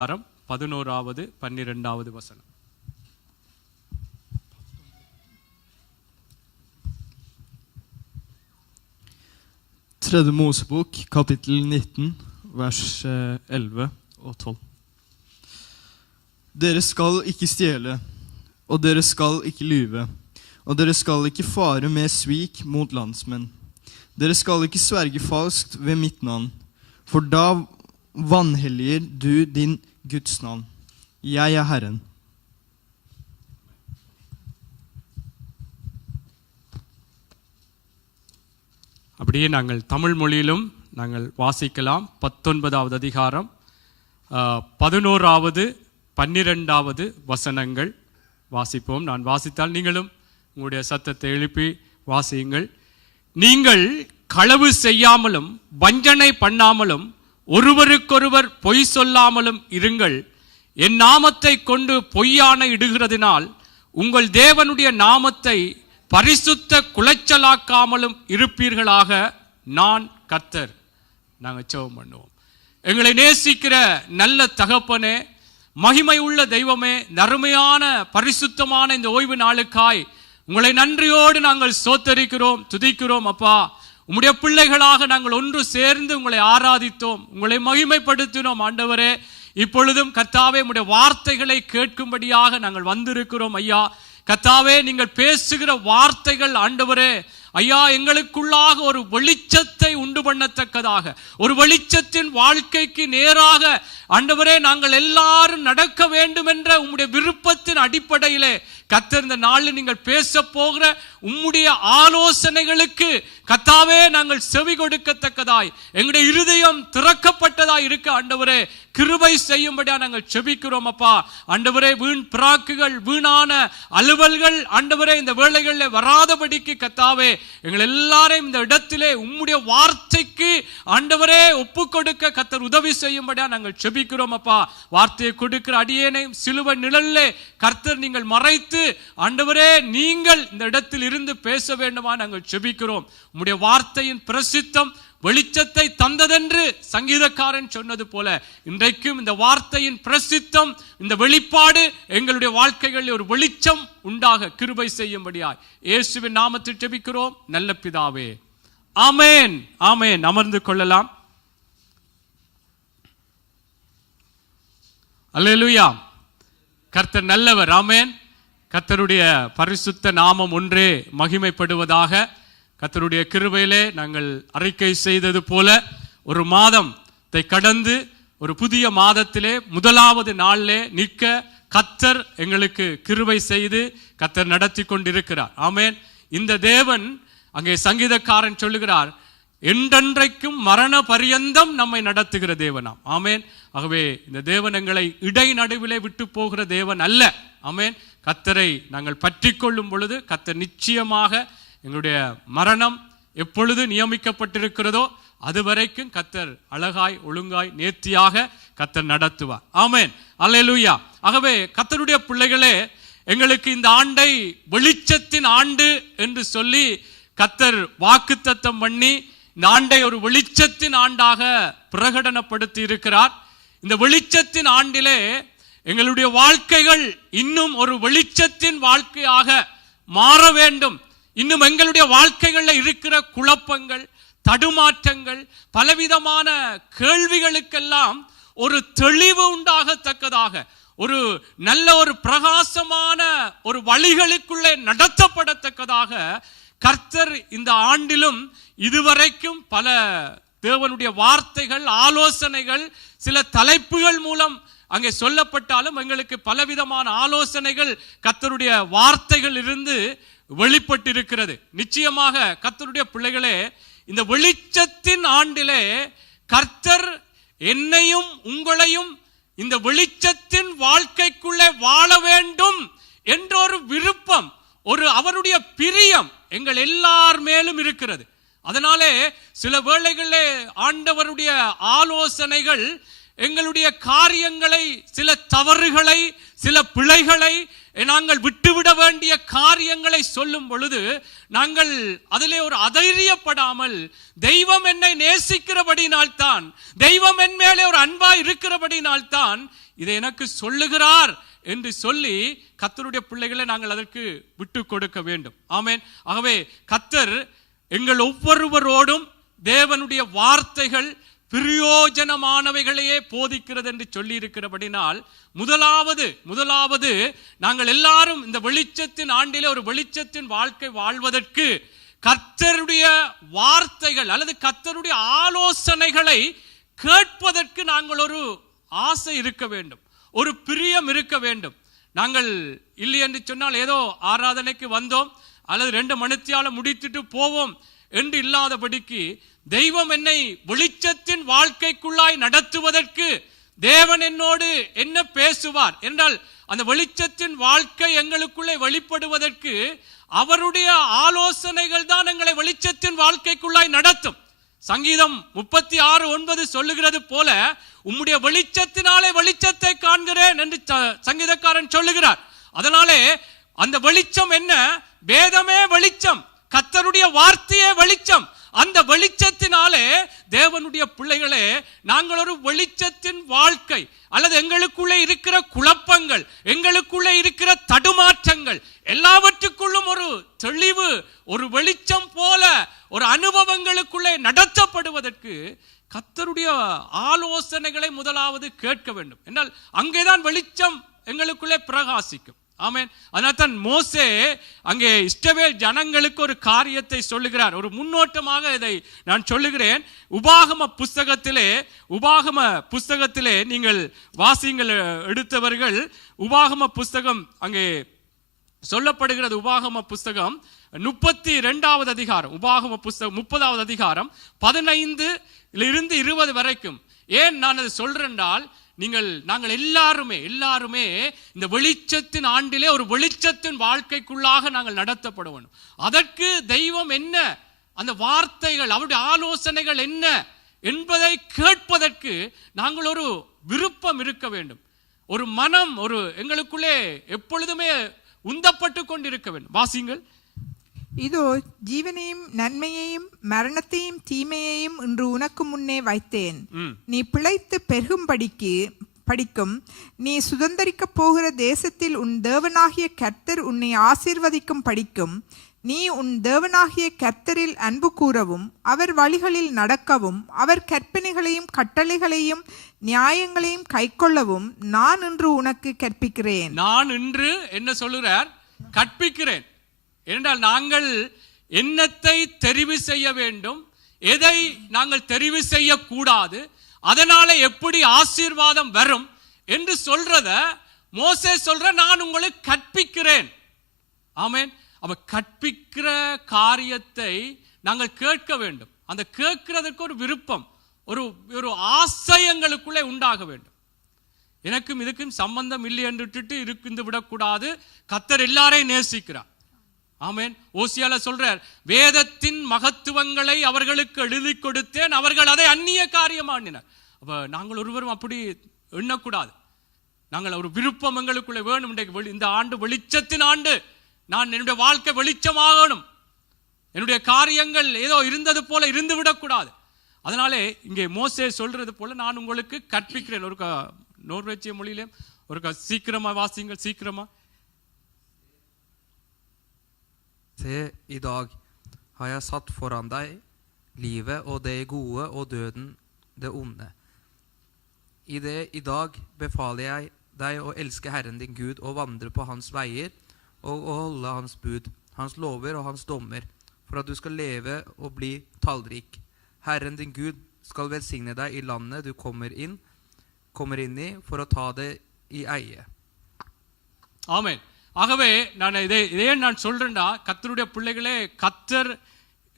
11வது 12வது வசனம். Tredje Mosebok, kapittel 19, vers 11 og 12. Dere skal ikke stjele, og dere skal ikke lyve, og dere skal ikke fare med svik mot landsmenn. Dere skal ikke sverge falskt ved mitt navn, for da vanhelliger du din Guds navn. Jeg er Herren. அப்படியே நாங்கள் தமிழ் மொழியிலும் நாங்கள் வாசிக்கலாம். 19வது அதிகாரம் 11வது 12வது வசனங்கள் வாசிப்போம். நான் வாசித்தால் நீங்களும் உங்களுடைய சத்தத்தை எழுப்பி வாசியுங்கள். நீங்கள் களவு செய்யாமலும் வஞ்சனை பண்ணாமலும் ஒருவருக்கொருவர் பொய் சொல்லாமலும் இருங்கள். என் நாமத்தை கொண்டு பொய்யான இடுகிறதினால் உங்கள் தேவனுடைய நாமத்தை பரிசுத்த குலைச்சலாக்காமலும் இருப்பீர்களாக. நான் கர்த்தர். நாங்கள் ஜெபம் பண்ணுவோம். எங்களை நேசிக்கிற நல்ல தகப்பனே, மகிமை உள்ள தெய்வமே, நறுமையான பரிசுத்தமான இந்த ஓய்வு நாளுக்காய் உங்களை நன்றியோடு நாங்கள் ஸ்தோத்தரிக்கிறோம், துதிக்கிறோம். அப்பா, உம்முடைய பிள்ளைகளாக நாங்கள் ஒன்று சேர்ந்து உங்களை ஆராதித்தோம், உங்களை மகிமைப்படுத்தினோம். ஆண்டவரே, இப்பொழுதும் கர்த்தாவே உம்முடைய வார்த்தைகளை கேட்கும்படியாக நாங்கள் வந்திருக்கிறோம். ஐயா கர்த்தாவே, நீங்கள் பேசுகிற வார்த்தைகள் ஆண்டவரே ஐயா எங்களுக்குள்ளாக ஒரு வெளிச்சத்தை உண்டு பண்ணத்தக்கதாக, ஒரு வெளிச்சத்தின் வாழ்க்கைக்கு நேராக ஆண்டவரே நாங்கள் எல்லாரும் நடக்க வேண்டும் என்ற உம்முடைய விருப்பத்தின் அடிப்படையிலே கர்த்தர் இந்த நாளில் நீங்கள் பேச போகிற உம்முடைய ஆலோசனைகளுக்கு கர்த்தாவே நாங்கள் செவி கொடுக்கத்தக்கதாய் எங்களுடைய இருதயம் திறக்கப்பட்டதாய் இருக்க ஆண்டவரே கிருபை செய்யும்படியா நாங்கள் செபிக்கிறோம். அப்பா ஆண்டவரே, வீண் பிராக்குகள், வீணான அலுவல்கள் ஆண்டவரே இந்த வேளைகளில் வராதபடிக்கு கர்த்தாவே எங்கள் எல்லாரையும் இந்த இடத்திலே உம்முடைய வார்த்தைக்கு ஆண்டவரே ஒப்பு கொடுக்க கர்த்தர் உதவி செய்யும்படியா நாங்கள் செபிக்கிறோம். அப்பா, வார்த்தையை கொடுக்கிற அடியேனை சிலுவை நிழலிலே கர்த்தர் நீங்கள் மறைத்து ஆண்டவரே நீங்கள் இந்த இடத்தில் இருந்து பேச வேண்டுமா நாங்கள் செபிக்கிறோம். உம்முடைய வார்த்தையின் பிரசித்தம் வெளிச்சத்தை தந்ததென்று சங்கீதக்காரன் சொன்னது போல இன்றைக்கும் இந்த வார்த்தையின் பிரசித்தம், இந்த வெளிப்பாடு எங்களுடைய வாழ்க்கைகளில் ஒரு வெளிச்சம் உண்டாக கிருபை செய்யும்படியாய் இயேசுவின் நாமத்தில் ஜெபிக்கிறோம் நல்ல பிதாவே, ஆமென். ஆமென். அமர்ந்து கொள்ளலாம். அல்லேலூயா. கர்த்தர் நல்லவர். ஆமென். கர்த்தருடைய பரிசுத்த நாமம் ஒன்றே மகிமைப்படுவதாக. கர்த்தருடைய கிருபையிலே நாங்கள் அறிக்கை செய்தது போல ஒரு மாதத்தை கடந்து ஒரு புதிய மாதத்திலே முதலாவது நாளிலே நிற்க கர்த்தர் எங்களுக்கு கிருபை செய்து கர்த்தர் நடத்தி கொண்டிருக்கிறார். ஆமென். இந்த தேவன், அங்கே சங்கீதக்காரன் சொல்லுகிறார், என்றென்றைக்கும் மரண பரியந்தம் நம்மை நடத்துகிற தேவனாம். ஆமென். ஆகவே இந்த தேவன் எங்களை இடைநடுவிலே விட்டு போகிற தேவன் அல்ல. ஆமென். கர்த்தரை நாங்கள் பற்றி கொள்ளும் பொழுது கர்த்தர் நிச்சயமாக எங்களுடைய மரணம் எப்பொழுது நியமிக்கப்பட்டிருக்கிறதோ அதுவரைக்கும் கர்த்தர் அழகாய் ஒழுங்காய் நேர்த்தியாக கர்த்தர் நடத்துவார். ஆமென். அல்லேலூயா. ஆகவே கர்த்தருடைய பிள்ளைகளே, எங்களுக்கு இந்த ஆண்டை வெளிச்சத்தின் ஆண்டு என்று சொல்லி கர்த்தர் வாக்குத்தத்தம் பண்ணி இந்த ஆண்டை ஒரு வெளிச்சத்தின் ஆண்டாக பிரகடனப்படுத்தி இருக்கிறார். இந்த வெளிச்சத்தின் ஆண்டிலே எங்களுடைய வாழ்க்கைகள் இன்னும் ஒரு வெளிச்சத்தின் வாழ்க்கையாக மாற வேண்டும். இன்னும் எங்களுடைய வாழ்க்கைகளில் இருக்கிற குழப்பங்கள், தடுமாற்றங்கள், பலவிதமான கேள்விகளுக்கெல்லாம் ஒரு தெளிவு உண்டாகத்தக்கதாக, ஒரு நல்ல ஒரு பிரகாசமான ஒரு வழிகளுக்குள்ளே நடத்தப்படத்தக்கதாக கர்த்தர் இந்த ஆண்டிலும் இதுவரைக்கும் பல தேவனுடைய வார்த்தைகள், ஆலோசனைகள், சில தலைப்புகள் மூலம் அங்கே சொல்லப்பட்டாலும் எங்களுக்கு பலவிதமான ஆலோசனைகள் கர்த்தருடைய வார்த்தைகள் இருந்து வெளிப்பட்டிருக்கிறது. நிச்சயமாக கர்த்தருடைய பிள்ளைகளே, இந்த வெளிச்சத்தின் ஆண்டிலே கர்த்தர் என்னையும் உங்களையும் இந்த வெளிச்சத்தின் வாழ்க்கைக்குள்ளே வாழ வேண்டும் என்ற ஒரு விருப்பம், ஒரு அவருடைய பிரியம் எங்கள் எல்லார் மேலும் இருக்கிறது. அதனாலே சில வேளைகளிலே ஆண்டவருடைய ஆலோசனைகள் எங்களுடைய காரியங்களை, சில தவறுகளை, சில பிழைகளை நாங்கள் விட்டுவிட வேண்டிய காரியங்களை சொல்லும் பொழுது நாங்கள் அதிலே ஒரு அதைரியப்படாமல், தெய்வம் என்னை நேசிக்கிறபடினால்தான், தெய்வம் என் மேலே ஒரு அன்பா இருக்கிறபடினால்தான் இதை எனக்கு சொல்லுகிறார் என்று சொல்லி கர்த்தருடைய பிள்ளைகளை நாங்கள் அதற்கு விட்டு கொடுக்க வேண்டும். ஆமென். ஆகவே கர்த்தர் எங்கள் ஒவ்வொருவரோடும் தேவனுடைய வார்த்தைகள் பிரயோஜனமானவைகளையே போதிக்கிறது என்று சொல்லி இருக்கிறபடினால் முதலாவது நாங்கள் எல்லாரும் இந்த வெளிச்சத்தின் ஆண்டிலே ஒரு வெளிச்சத்தின் வாழ்க்கை வாழ்வதற்கு கர்த்தருடைய வார்த்தைகள் அல்லது கர்த்தருடைய ஆலோசனைகளை கேட்பதற்கு நாங்கள் ஒரு ஆசை இருக்க வேண்டும், ஒரு பிரியம் இருக்க வேண்டும். நாங்கள் இல்லை என்று சொன்னால் ஏதோ ஆராதனைக்கு வந்தோம் அல்லது 2 மணித்தியால முடித்துட்டு போவோம் என்று இல்லாதபடிக்கு, தெய்வம் என்னை வெளிச்சத்தின் வாழ்க்கைக்குள்ளாய் நடத்துவதற்கு தேவன் என்னோடு என்ன பேசுவார் என்றால், அந்த வெளிச்சத்தின் வாழ்க்கை எங்களுக்குள்ளே வெளிப்படுவதற்கு அவருடைய ஆலோசனைகள் தான் எங்களை வெளிச்சத்தின் வாழ்க்கைக்குள்ளாய் நடத்தும். சங்கீதம் 36:9 சொல்லுகிறது போல, உம்முடைய வெளிச்சத்தினாலே வெளிச்சத்தை காண்கிறேன் என்று சங்கீதக்காரன் சொல்லுகிறார். அதனாலே அந்த வெளிச்சம் என்ன? வேதமே வெளிச்சம், கர்த்தருடைய வார்த்தையே வெளிச்சம். அந்த வெளிச்சத்தினாலே தேவனுடைய பிள்ளைகளே, நாங்கள் ஒரு வெளிச்சத்தின் வாழ்க்கை அல்லது எங்களுக்குள்ளே இருக்கிற குழப்பங்கள், எங்களுக்குள்ளே இருக்கிற தடுமாற்றங்கள் எல்லாவற்றுக்குள்ளும் ஒரு தெளிவு, ஒரு வெளிச்சம் போல ஒரு அனுபவங்களுக்குள்ளே நடத்தப்படுவதற்கு கர்த்தருடைய ஆலோசனைகளை முதலாவது கேட்க வேண்டும். என்றால் அங்கேதான் வெளிச்சம் எங்களுக்குள்ளே பிரகாசிக்கும். ஆமென். அதனால்தான் மோசே அங்கே இஸ்ரவேல் ஜனங்களுக்கு ஒரு காரியத்தை சொல்லுகிறார். ஒரு முன்னோட்டமாக இதை நான் சொல்லுகிறேன். உபாகம புஸ்தகத்திலே நீங்கள் வாசிங்கள் எடுத்தவர்கள், உபாகம புஸ்தகம் அங்கே சொல்லப்படுகிறது. உபாகம புஸ்தகம் 32வது அதிகாரம், உபாகம புஸ்தகம் 30வது அதிகாரம் 15 இருந்து 20 வரைக்கும். ஏன் நான் அதை சொல்றேன் என்றால், நாங்கள் எல்லாருமே இந்த வெளிச்சத்தின் ஆண்டிலே ஒரு வெளிச்சத்தின் வாழ்க்கைக்குள்ளாக நாங்கள் நடத்தப்பட வேண்டும். அதற்கு தெய்வம் என்ன, அந்த வார்த்தைகள், அவருடைய ஆலோசனைகள் என்ன என்பதை கேட்பதற்கு நாங்கள் ஒரு விருப்பம் இருக்க வேண்டும். ஒரு மனம், ஒரு எங்களுக்குள்ளே எப்பொழுதுமே உந்தப்பட்டு கொண்டிருக்க வேண்டும். வாசிங்கள். இதோ ஜீவனையும் நன்மையையும் மரணத்தையும் தீமையையும் இன்று உனக்கு முன்னே வைத்தேன். நீ பிழைத்து படிக்கும் நீ சுதந்தரிக்க போகிற தேசத்தில் உன் தேவனாகிய கர்த்தர் உன்னை ஆசீர்வதிக்கும் படிக்கும் நீ உன் தேவனாகிய கர்த்தரில் அன்பு கூறவும் அவர் வழிகளில் நடக்கவும் அவர் கற்பனைகளையும் கட்டளைகளையும் நியாயங்களையும் கைக்கொள்ளவும் நான் இன்று உனக்கு கற்பிக்கிறேன். நான் இன்று என்ன சொல்லுகிறார்? கற்பிக்கிறேன். என்றால் நாங்கள் என்னத்தை தெரிவு செய்ய வேண்டும், எதை நாங்கள் தெரிவு செய்யக்கூடாது, அதனால எப்படி ஆசீர்வாதம் வரும் என்று சொல்றத மோசே சொல்ற, நான் உங்களுக்கு கற்பிக்கிறேன். ஆமென். அப்ப கற்பிக்கிற காரியத்தை நாங்கள் கேட்க வேண்டும். அந்த கேட்கிறதுக்கு ஒரு விருப்பம், ஒரு ஆசை எங்களுக்குள்ளே உண்டாக வேண்டும். எனக்கும் இதுக்கும் சம்பந்தம் இல்லை என்று இருந்து விடக்கூடாது. கர்த்தர் எல்லாரையும் நேசிக்கிறார். ஆமென். ஓசியால சொல்றார், வேதத்தின் மகத்துவங்களை அவர்களுக்கு எழுதி கொடுத்தேன், அவர்கள் அதை அந்நிய காரியமானினார். அப்ப நாங்கள் ஒருவரும் அப்படி எண்ணக்கூடாது. நாங்கள் ஒரு விருப்பம் எங்களுக்குள்ளே வேணும். இந்த ஆண்டு வெளிச்சத்தின் ஆண்டு, நான் என்னுடைய வாழ்க்கை வெளிச்சமாகணும், என்னுடைய காரியங்கள் ஏதோ இருந்தது போல இருந்து விடக்கூடாது. அதனாலே இங்கே மோசே சொல்றது போல நான் உங்களுக்கு கற்பிக்கிறேன். ஒரு நோர்வேச்சிய மொழியிலே ஒரு சீக்கிரமா வாசிங்கள், சீக்கிரமா. Se, i dag har jeg satt foran deg livet og det gode og døden det onde. I dag befaler jeg deg å elske Herren din Gud og vandre på hans veier og å holde hans bud, hans lover og hans dommer, for at du skal leve og bli tallrik. Herren din Gud skal velsigne deg i landet du kommer inn i for å ta det i eie. Amen. ஆகவே இதை நான் சொல்றேன்டா, கர்த்தருடைய பிள்ளைகளே, கர்த்தர்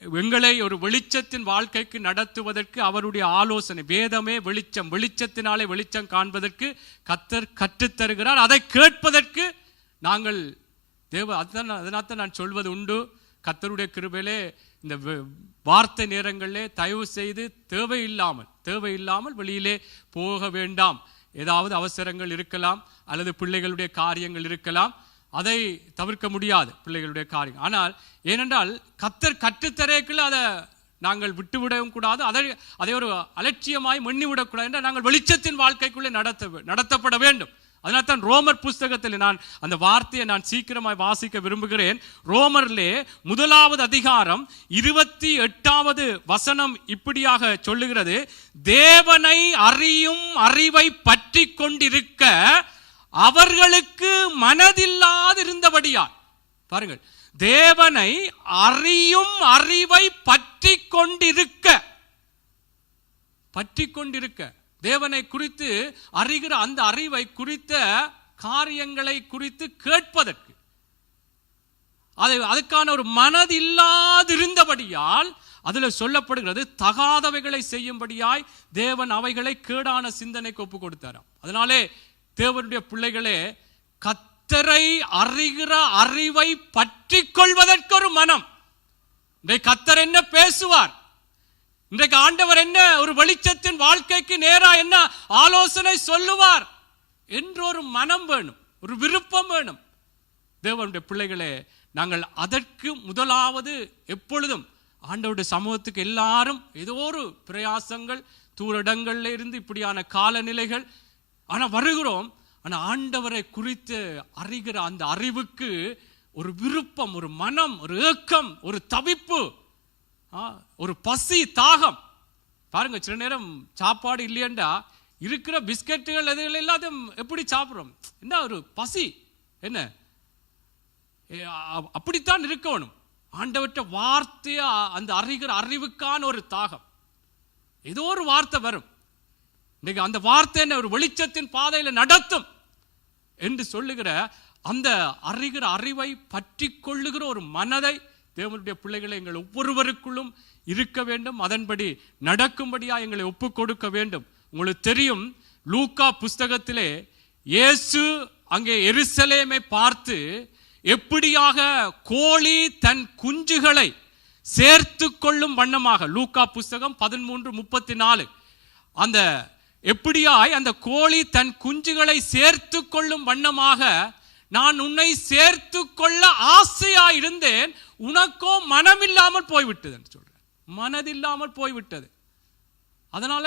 எங்களை ஒரு வெளிச்சத்தின் வாழ்க்கைக்கு நடத்துவதற்கு அவருடைய ஆலோசனை, வேதமே வெளிச்சம், வெளிச்சத்தினாலே வெளிச்சம் காண்பதற்கு கர்த்தர் கற்றுத்தருகிறார். அதை கேட்பதற்கு நாங்கள் அதனால்தான் நான் சொல்வது உண்டு, கர்த்தருடைய கிருபையிலே இந்த வார்த்தை நேரங்களிலே தயவு செய்து தேவையில்லாமல் வெளியிலே போக வேண்டாம். ஏதாவது அவசரங்கள் இருக்கலாம் அல்லது பிள்ளைகளுடைய காரியங்கள் இருக்கலாம். அதை தவிர்க்க முடியாது பிள்ளைகளுடைய காரியம். ஆனால் ஏனென்றால் கர்த்தர் கற்றுத்தரேக்குள்ள அதை நாங்கள் விட்டுவிடவும் கூடாது, அதை ஒரு அலட்சியமாய் மண்ணிவிடக்கூடாது என்றால் நாங்கள் வெளிச்சத்தின் வாழ்க்கைக்குள்ளே நடத்தப்பட வேண்டும். அதனால் தான் ரோமர் புஸ்தகத்தில் நான் அந்த வார்த்தையை நான் சீக்கிரமாய் வாசிக்க விரும்புகிறேன். ரோமர்லே 1வது அதிகாரம் 28வது வசனம் இப்படியாக சொல்லுகிறது, தேவனை அறியும் அறிவை பற்றி கொண்டிருக்க அவர்களுக்கு மனதில்லாதிருந்தபடியால். பாருங்கள், தேவனை அறியும் அறிவை பற்றி கொண்டிருக்க தேவனை குறித்து அறிகிற அந்த அறிவை குறித்த காரியங்களை குறித்து கேட்பதற்கு அதுக்கான ஒரு மனது இல்லாதிருந்தபடியால் அதுல சொல்லப்படுகிறது, தகாதவைகளை செய்யும்படியாய் தேவன் அவைகளை கேடான சிந்தனைக்கு ஒப்பு கொடுத்தாராம். அதனாலே தேவனுடைய பிள்ளைகளே, கர்த்தரை அறிகிற அறிவை பற்றி கொள்வதற்கு ஒரு மனம். இன்றைக்கு கர்த்தர் என்ன பேசுவார், இன்றைக்கு ஆண்டவர் என்ன ஒரு வெளிச்சத்தின் வாழ்க்கைக்கு நேரா என்ன ஆலோசனை சொல்லுவார் என்ற ஒரு மனம் வேணும், ஒரு விருப்பம் வேணும். தேவனுடைய பிள்ளைகளே, நாங்கள் அதற்கு முதலாவது எப்பொழுதும் ஆண்டவருடைய சமூகத்துக்கு எல்லாரும் ஏதோ ஒரு பிரயாசங்கள், தூரடங்கள்ல இருந்து இப்படியான காலநிலைகள், ஆனா வருகிறோம். ஆனா ஆண்டவரை குறித்து அறிகிற அந்த அறிவுக்கு ஒரு விருப்பம், ஒரு மனம், ஒரு ஏக்கம், ஒரு தவிப்பு, ஒரு பசி, தாகம். பாருங்க, சில நேரம் சாப்பாடு இல்லையண்டா இருக்கிற பிஸ்கட்டுகள் எதுகள் எல்லாத்தையும் எப்படி சாப்பிட்றோம், என்ன ஒரு பசி, என்ன அப்படித்தான் இருக்கணும். ஆண்டவற்ற வார்த்தையா அந்த அறிகிற அறிவுக்கான ஒரு தாகம், ஏதோ ஒரு வார்த்தை வரும், இன்னைக்கு அந்த வார்த்தை என்ன ஒரு வெளிச்சத்தின் பாதையில நடத்தும் என்று சொல்லுகிற அந்த அறிகிற அறிவை பற்றி கொள்ளுகிற ஒரு மனதை தேவனுடைய பிள்ளைகளை எங்கள் ஒவ்வொருவருக்குள்ளும் இருக்க வேண்டும். அதன்படி நடக்கும்படியா எங்களை ஒப்பு கொடுக்க வேண்டும். உங்களுக்கு தெரியும், லூக்கா புஸ்தகத்திலே இயேசு அங்கே எருசலேமை பார்த்து எப்படியாக கோழி தன் குஞ்சுகளை சேர்த்து கொள்ளும் வண்ணமாக, லூக்கா புஸ்தகம் 13:34, அந்த எப்படியாய் அந்த கோழி தன் குஞ்சுகளை சேர்த்து கொள்ளும் வண்ணமாக நான் உன்னை சேர்த்து கொள்ள ஆசையா இருந்தேன், உனக்கோ மனமில்லாமல் போய்விட்டது என்று சொல்றேன். மனதில்லாமல் போய்விட்டது. அதனால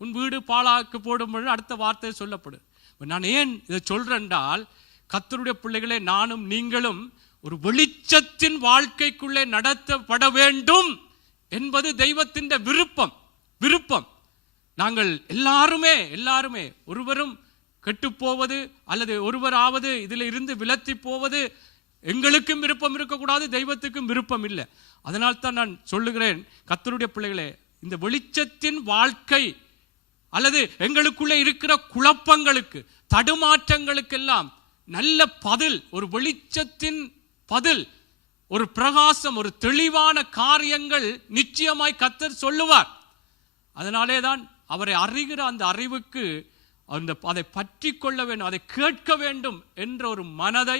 உன் வீடு பாழாக்கு போடும் அடுத்த வார்த்தை சொல்லப்படும். நான் ஏன் இதை சொல்றேன் என்றால், கர்த்தருடைய பிள்ளைகளே, நானும் நீங்களும் ஒரு வெளிச்சத்தின் வாழ்க்கைக்குள்ளே நடத்தப்பட வேண்டும் என்பது தெய்வத்தின் விருப்பம். நாங்கள் எல்லாருமே ஒருவரும் கெட்டு போவது அல்லது ஒருவராவது இதில் இருந்து விலத்தி போவது எங்களுக்கும் விருப்பம் இருக்கக்கூடாது, தெய்வத்துக்கும் விருப்பம் இல்லை. அதனால் தான் நான் சொல்லுகிறேன், கர்த்தருடைய பிள்ளைகளே, இந்த வெளிச்சத்தின் வாழ்க்கை அல்லது எங்களுக்குள்ளே இருக்கிற குழப்பங்களுக்கு, தடுமாற்றங்களுக்கெல்லாம் நல்ல பதில், ஒரு வெளிச்சத்தின் பதில், ஒரு பிரகாசம், ஒரு தெளிவான காரியங்கள் நிச்சயமாய் கர்த்தர் சொல்லுவார். அதனாலே தான் அவரை அறிகிற அந்த அறிவுக்கு அதை பற்றி கொள்ள வேண்டும், அதை கேட்க வேண்டும் என்ற ஒரு மனதை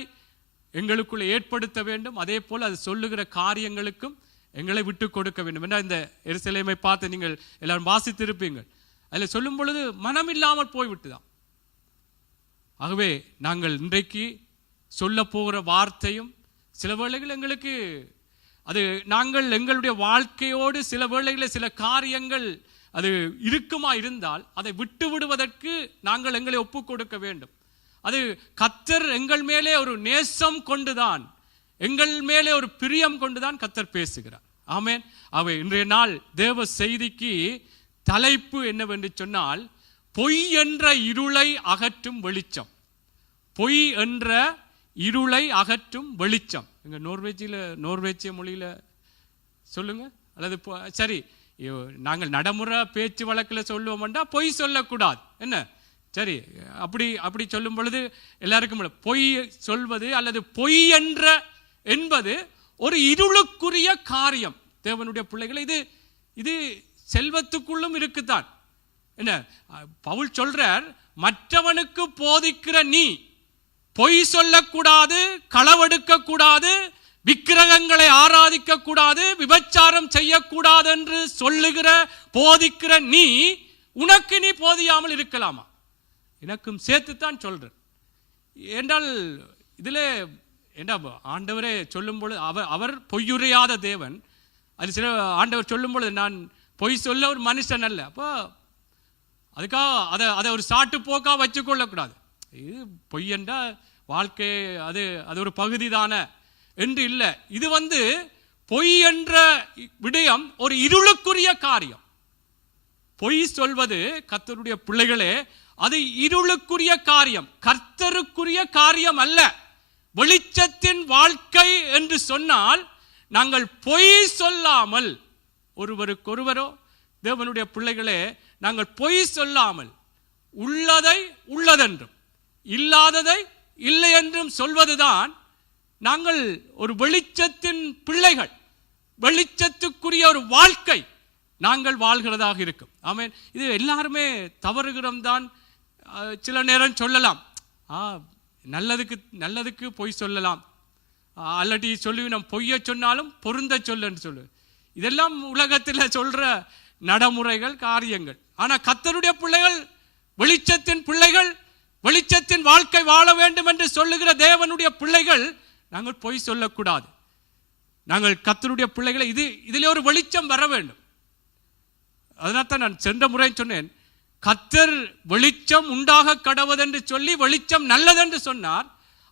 எங்களுக்குள்ள ஏற்படுத்த வேண்டும். அதே போல் அது சொல்லுகிற காரியங்களுக்கும் எங்களை விட்டு கொடுக்க வேண்டும். ஏன்னா இந்த எருசலேமை பார்த்து நீங்கள் எல்லாரும் வாசித்திருப்பீங்கள். அதில் சொல்லும் பொழுது மனம் இல்லாமல் போய்விட்டுதான். ஆகவே நாங்கள் இன்றைக்கு சொல்ல போகிற வார்த்தையும் சில வேளைகள் எங்களுக்கு அது நாங்கள் எங்களுடைய வாழ்க்கையோடு சில வேளைகளில் சில காரியங்கள் அது இருக்குமா இருந்தால் அதை விட்டு விடுவதற்கு நாங்கள் எங்களை ஒப்பு கொடுக்க வேண்டும். அது கர்த்தர் எங்கள் மேலே ஒரு நேசம் கொண்டுதான், எங்கள் மேலே ஒரு பிரியம் கொண்டுதான் கர்த்தர் பேசுகிறார். ஆமென். அவை இன்றைய நாள் தேவ செய்திக்கு தலைப்பு என்னவென்று சொன்னால், பொய் என்ற இருளை அகற்றும் வெளிச்சம். பொய் என்ற இருளை அகற்றும் வெளிச்சம். எங்க நோர்வேஜிய மொழியில சொல்லுங்க, அல்லது சரி நாங்கள் நடைமுறை பேச்சு வழக்கில் சொல்லுவோம்டா பொய் சொல்லக்கூடாது, என்ன சரி, அப்படி சொல்லும் பொழுது எல்லாருக்கும் பொய் சொல்வது அல்லது பொய் என்பது ஒரு இருளுக்குரிய காரியம். தேவனுடைய பிள்ளைகள், இது செல்வத்துக்குள்ளும் இருக்குதான். என்ன பவுல் சொல்றார், மற்றவனுக்கு போதிக்கிற நீ பொய் சொல்லக்கூடாது, களவெடுக்க கூடாது, விக்கிரகங்களை ஆராதிக்க கூடாது, விபச்சாரம் செய்யக்கூடாது என்று சொல்லுகிற போதிக்கிற நீ உனக்கு நீ போதியாமல் இருக்கலாமா? எனக்கும் சேர்த்துத்தான் சொல்றேன். என்றால் இதில் என்ன ஆண்டவரே சொல்லும் பொழுது அவர் பொய்யுரையாத தேவன். அது சில ஆண்டவர் சொல்லும் பொழுது நான் பொய் சொல்ல ஒரு மனுஷன் அல்ல. அப்போ அதுக்காக அதை ஒரு சாட்டு போக்கா வச்சுக்கொள்ளக்கூடாது. இது பொய் என்றா வாழ்க்கை அது ஒரு பகுதி தானே என்று இல்லை. இது பொய் என்ற விடயம் ஒரு இருளுக்குரிய காரியம். பொய் சொல்வது கர்த்தருடைய பிள்ளைகளே, அது இருளுக்குரிய காரியம், கர்த்தருக்குரிய காரியம் அல்ல. வெளிச்சத்தின் வாழ்க்கை என்று சொன்னால் நாங்கள் பொய் சொல்லாமல், ஒருவருக்கொருவரோ தேவனுடைய பிள்ளைகளே, நாங்கள் பொய் சொல்லாமல் உள்ளதை உள்ளதென்றும் இல்லாததை இல்லை என்றும் சொல்வதுதான் நாங்கள் ஒரு வெளிச்சத்தின் பிள்ளைகள். வெளிச்சத்துக்குரிய ஒரு வாழ்க்கை நாங்கள் வாழ்கிறதாக இருக்கும். ஆமென். இது எல்லாருமே தவறுகிறோம் தான். சில நேரம் சொல்லலாம், நல்லதுக்கு பொய் சொல்லலாம், அல்லாட்டி சொல்லுவினோம் பொய்யை சொன்னாலும் பொருந்த சொல்லுன்னு சொல்லு. இதெல்லாம் உலகத்தில் சொல்ற நடைமுறைகள், காரியங்கள். ஆனால் கர்த்தருடைய பிள்ளைகள், வெளிச்சத்தின் பிள்ளைகள், வெளிச்சத்தின் வாழ்க்கை வாழ வேண்டும் என்று சொல்லுகிற தேவனுடைய பிள்ளைகள், நாங்கள் பொய் சொல்லக்கூடாது. நாங்கள் கர்த்தருடைய பிள்ளைகளை இதிலே ஒரு வெளிச்சம் வர வேண்டும். அதனால்தான் நான் சென்ற முறை சொன்னேன், கர்த்தர் வெளிச்சம் உண்டாக கடவுதென்று சொல்லி வெளிச்சம் நல்லதென்று சொன்னார்.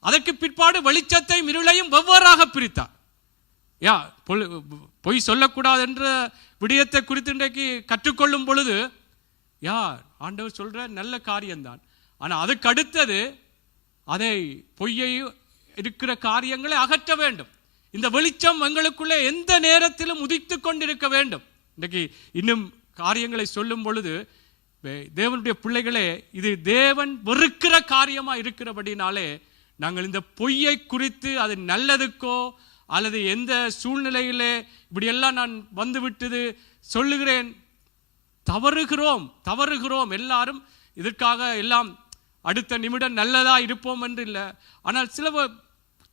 அதற்கு பிற்பாடு வெளிச்சத்தையும் இருளையும் வெவ்வேறாக பிரித்தார். பொய் சொல்லக்கூடாது என்ற விடயத்தை குறித்து இன்றைக்கு கற்றுக்கொள்ளும் பொழுது ஆண்டவர் சொல்ற நல்ல காரியம்தான். ஆனால் அதுக்கு அடுத்தது அதை பொய்யை இருக்கிற காரியங்களை அகற்ற வேண்டும். இந்த வெளிச்சம் எங்களுக்குள்ளே எந்த நேரத்திலும் உதித்து கொண்டிருக்க வேண்டும். இன்றைக்கு இன்னும் காரியங்களை சொல்லும் பொழுது தேவனுடைய பிள்ளைகளே, இது தேவன் வெறுக்கிற காரியமா இருக்கிறபடினாலே நாங்கள் இந்த பொய்யை குறித்து அது நல்லதுக்கோ அல்லது எந்த சூழ்நிலையிலே இப்படியெல்லாம் நான் வந்து விட்டது சொல்லுகிறேன், தவறுகிறோம். எல்லாரும் இதற்காக எல்லாம் அடுத்த நிமிடம் நல்லதா இருப்போம் என்று இல்லை. ஆனால் சில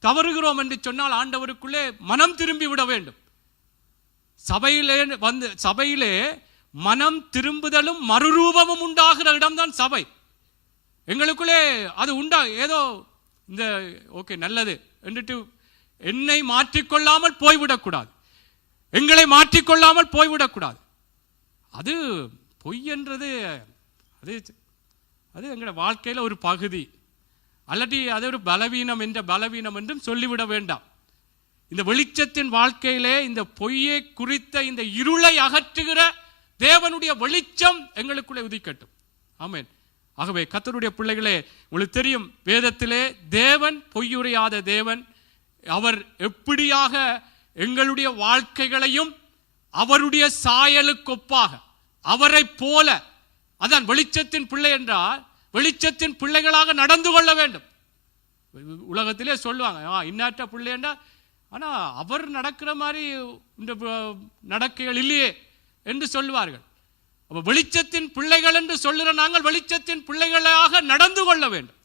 தவறுகிறோம் என்று சொன்னால் ஆண்டவருக்குள்ளே மனம் திரும்பி விட வேண்டும். சபையிலே மனம் திரும்புதலும் மறுரூபமும் உண்டாகிற இடம்தான் சபை. எங்களுக்குள்ளே அது ஏதோ இந்த நல்லது என்றுட்டு என்னை மாற்றிக்கொள்ளாமல் போய்விடக்கூடாது, எங்களை மாற்றிக்கொள்ளாமல் போய்விடக்கூடாது. அது பொய் என்றது அது எங்களோட வாழ்க்கையில் ஒரு பகுதி, அல்லாட்டி அது ஒரு பலவீனம் என்றும் சொல்லிவிட வேண்டாம். இந்த வெளிச்சத்தின் வாழ்க்கையிலே இந்த பொய்யை குறித்த இந்த இருளை அகற்றுகிற தேவனுடைய வெளிச்சம் எங்களுக்குள்ளே உதிக்கட்டும். ஆமென். ஆகவே கர்த்தருடைய பிள்ளைகளே, உங்களுக்கு தெரியும், வேதத்திலே தேவன் பொய்யுரையாத தேவன். அவர் எப்படியாக எங்களுடைய வாழ்க்கைகளையும் அவருடைய சாயலுக்கொப்பாக அவரை போல, அதான் வெளிச்சத்தின் பிள்ளை என்றால் வெளிச்சத்தின் பிள்ளைகளாக நடந்து கொள்ள வேண்டும். உலகத்திலே சொல்லுவாங்க இன்னாற்ற பிள்ளை என்றால், ஆனால் அவர் நடக்கிற மாதிரி இந்த நடக்கைகள் இல்லையே என்று சொல்லுவார்கள். அப்போ வெளிச்சத்தின் பிள்ளைகள் என்று சொல்லுற நாங்கள் வெளிச்சத்தின் பிள்ளைகளாக நடந்து கொள்ள வேண்டும்,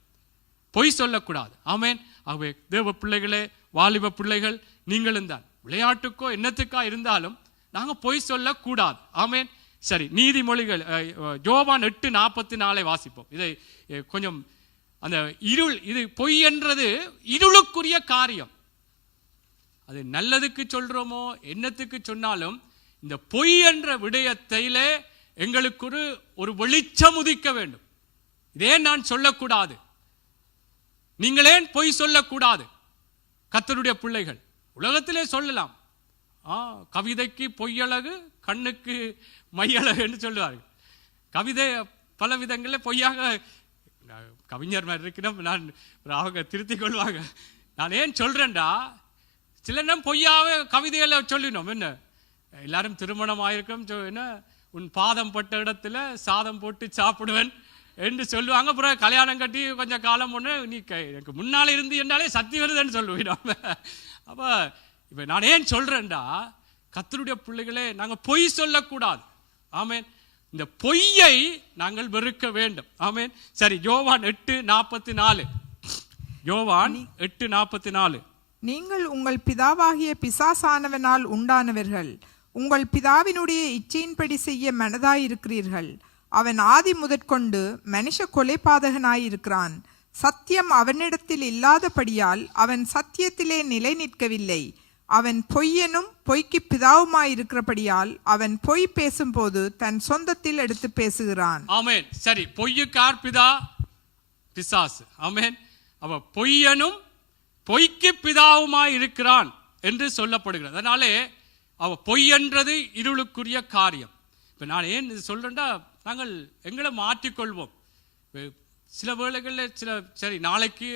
பொய் சொல்லக்கூடாது. ஆமேன். ஆகவே தேவ பிள்ளைகளே, வாலிப பிள்ளைகள், நீங்களும் தான் விளையாட்டுக்கோ என்னத்துக்கா இருந்தாலும் நாங்கள் பொய் சொல்லக்கூடாது. ஆமேன். சரி, நீதிமொழிகள் யோவான் 8:44 வாசிப்போம். இதை கொஞ்சம் அந்த இருள், இது பொய் என்றது இருளுக்குரிய காரியம். அது நல்லதுக்கு சொல்றோமோ என்னத்துக்கு சொன்னாலும் இந்த பொய் என்ற விடயத்திலே எங்களுக்கு ஒரு வெளிச்சம் உதிக்க வேண்டும். இதே நான் சொல்லக்கூடாது, நீங்களேன் பொய் சொல்லக்கூடாது. கர்த்தருடைய பிள்ளைகள் உலகத்திலே சொல்லலாம், கவிதைக்கு பொய்யழகு, கண்ணுக்கு மையழகு என்று சொல்லுவார்கள். கவிதை பல விதங்களில் பொய்யாக, கவிஞர் மாதிரி இருக்கணும், நான் அவங்க திருத்திக் கொள்வாங்க. நான் ஏன் சொல்றேன்டா, சில நேரம் பொய்யாவே கவிதைகளை சொல்லினோம். என்ன எல்லாரும் திருமணம் ஆயிருக்கும், என்ன உன் பாதம் பட்ட இடத்துல சாதம் போட்டு சாப்பிடுவேன் என்று சொல்லுவாங்க. அப்புறம் கல்யாணம் கட்டி கொஞ்சம் காலம் ஒன்று நீ எனக்கு முன்னால் இருந்து என்றாலே சக்தி வருதுன்னு சொல்லுவோம். அப்போ இப்போ நான் ஏன் சொல்றேன்டா, கர்த்தருடைய பிள்ளைகளே, நாங்கள் பொய் சொல்லக்கூடாது. ஆமேன். இந்த பொய்யை நாங்கள் வெறுக்க வேண்டும். ஆமேன். சரி, யோவான் 8:44. யோவான் 8:44. நீங்கள் உங்கள் பிதாவாகிய பிசாசானவனால் உண்டானவர்கள், உங்கள் பிதாவினுடைய இச்சையின்படி செய்ய மனதாயிருக்கிறீர்கள். அவன் ஆதி முதற்கொண்டு மனுஷ கொலைபாதகனாயிருக்கிறான். சத்தியம் அவனிடத்தில் இல்லாதபடியால் அவன் சத்தியத்திலே நிலை நிற்கவில்லை. அவன் பொய்யனும் பொய்க்கு பிதாவுமாயிருக்கிறபடியால் அவன் பொய் பேசும்போது தன் சொந்தத்தில் எடுத்து பேசுகிறான். ஆமென். சரி, பொய்யுக்கார் பிதா? பிசாசு. ஆமென். அவ பொய்யனும் பொய்க்கு பிதாவுமாய் இருக்கிறான் என்று சொல்லப்படுகிறது. அதனாலே அவ பொய் என்றது இருளுக்குரிய காரியம். இப்போ நான் ஏன் இது சொல்றேன்டா, நாங்கள் எங்களை மாற்றிக்கொள்வோம். சில வேளைகளில் சரி நாளைக்கு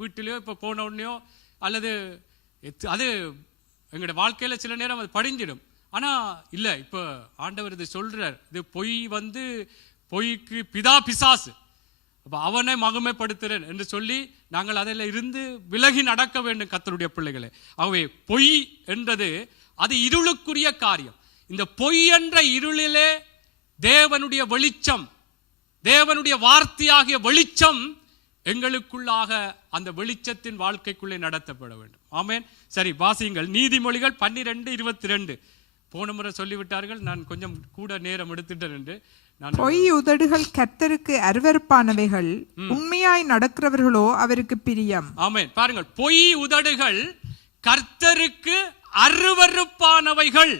வீட்டிலையோ இப்போ போன உடனேயோ அல்லது அது எங்களோட வாழ்க்கையில் சில நேரம் அது படிஞ்சிடும். ஆனால் இல்லை, இப்போ ஆண்டவர் இது சொல்றார், இது பொய் பொய்க்கு பிதா பிசாசு, அப்போ அவனை மகிமைப்படுத்துறேன் என்று சொல்லி நாங்கள் அதில் இருந்து விலகி நடக்க வேண்டும் கர்த்தருடைய பிள்ளைகளே. ஆகவே பொய் என்றது அது இருளுக்குரிய காரியம். இந்த பொய் என்ற இருளிலே தேவனுடைய வெளிச்சம், தேவனுடைய வார்த்தையாகிய வெளிச்சம் எங்களுக்குள்ளாக அந்த வெளிச்சத்தின் வாழ்க்கைக்குள்ளே நடத்தப்பட வேண்டும். ஆமென். சரி, வாசியுங்கள் நீதிமொழிகள் 12:22. போன முறை சொல்லிவிட்டார்கள், நான் கொஞ்சம் கூட நேரம் எடுத்துட்டேன் என்று. பொய் உதடுகள் கர்த்தருக்கு அருவருப்பானவைகள், உண்மையாய் நடக்கிறவர்களோ அவருக்கு பிரியம். ஆமென். பாருங்கள், பொய் உதடுகள் கர்த்தருக்கு அருவருப்பானவைகள்,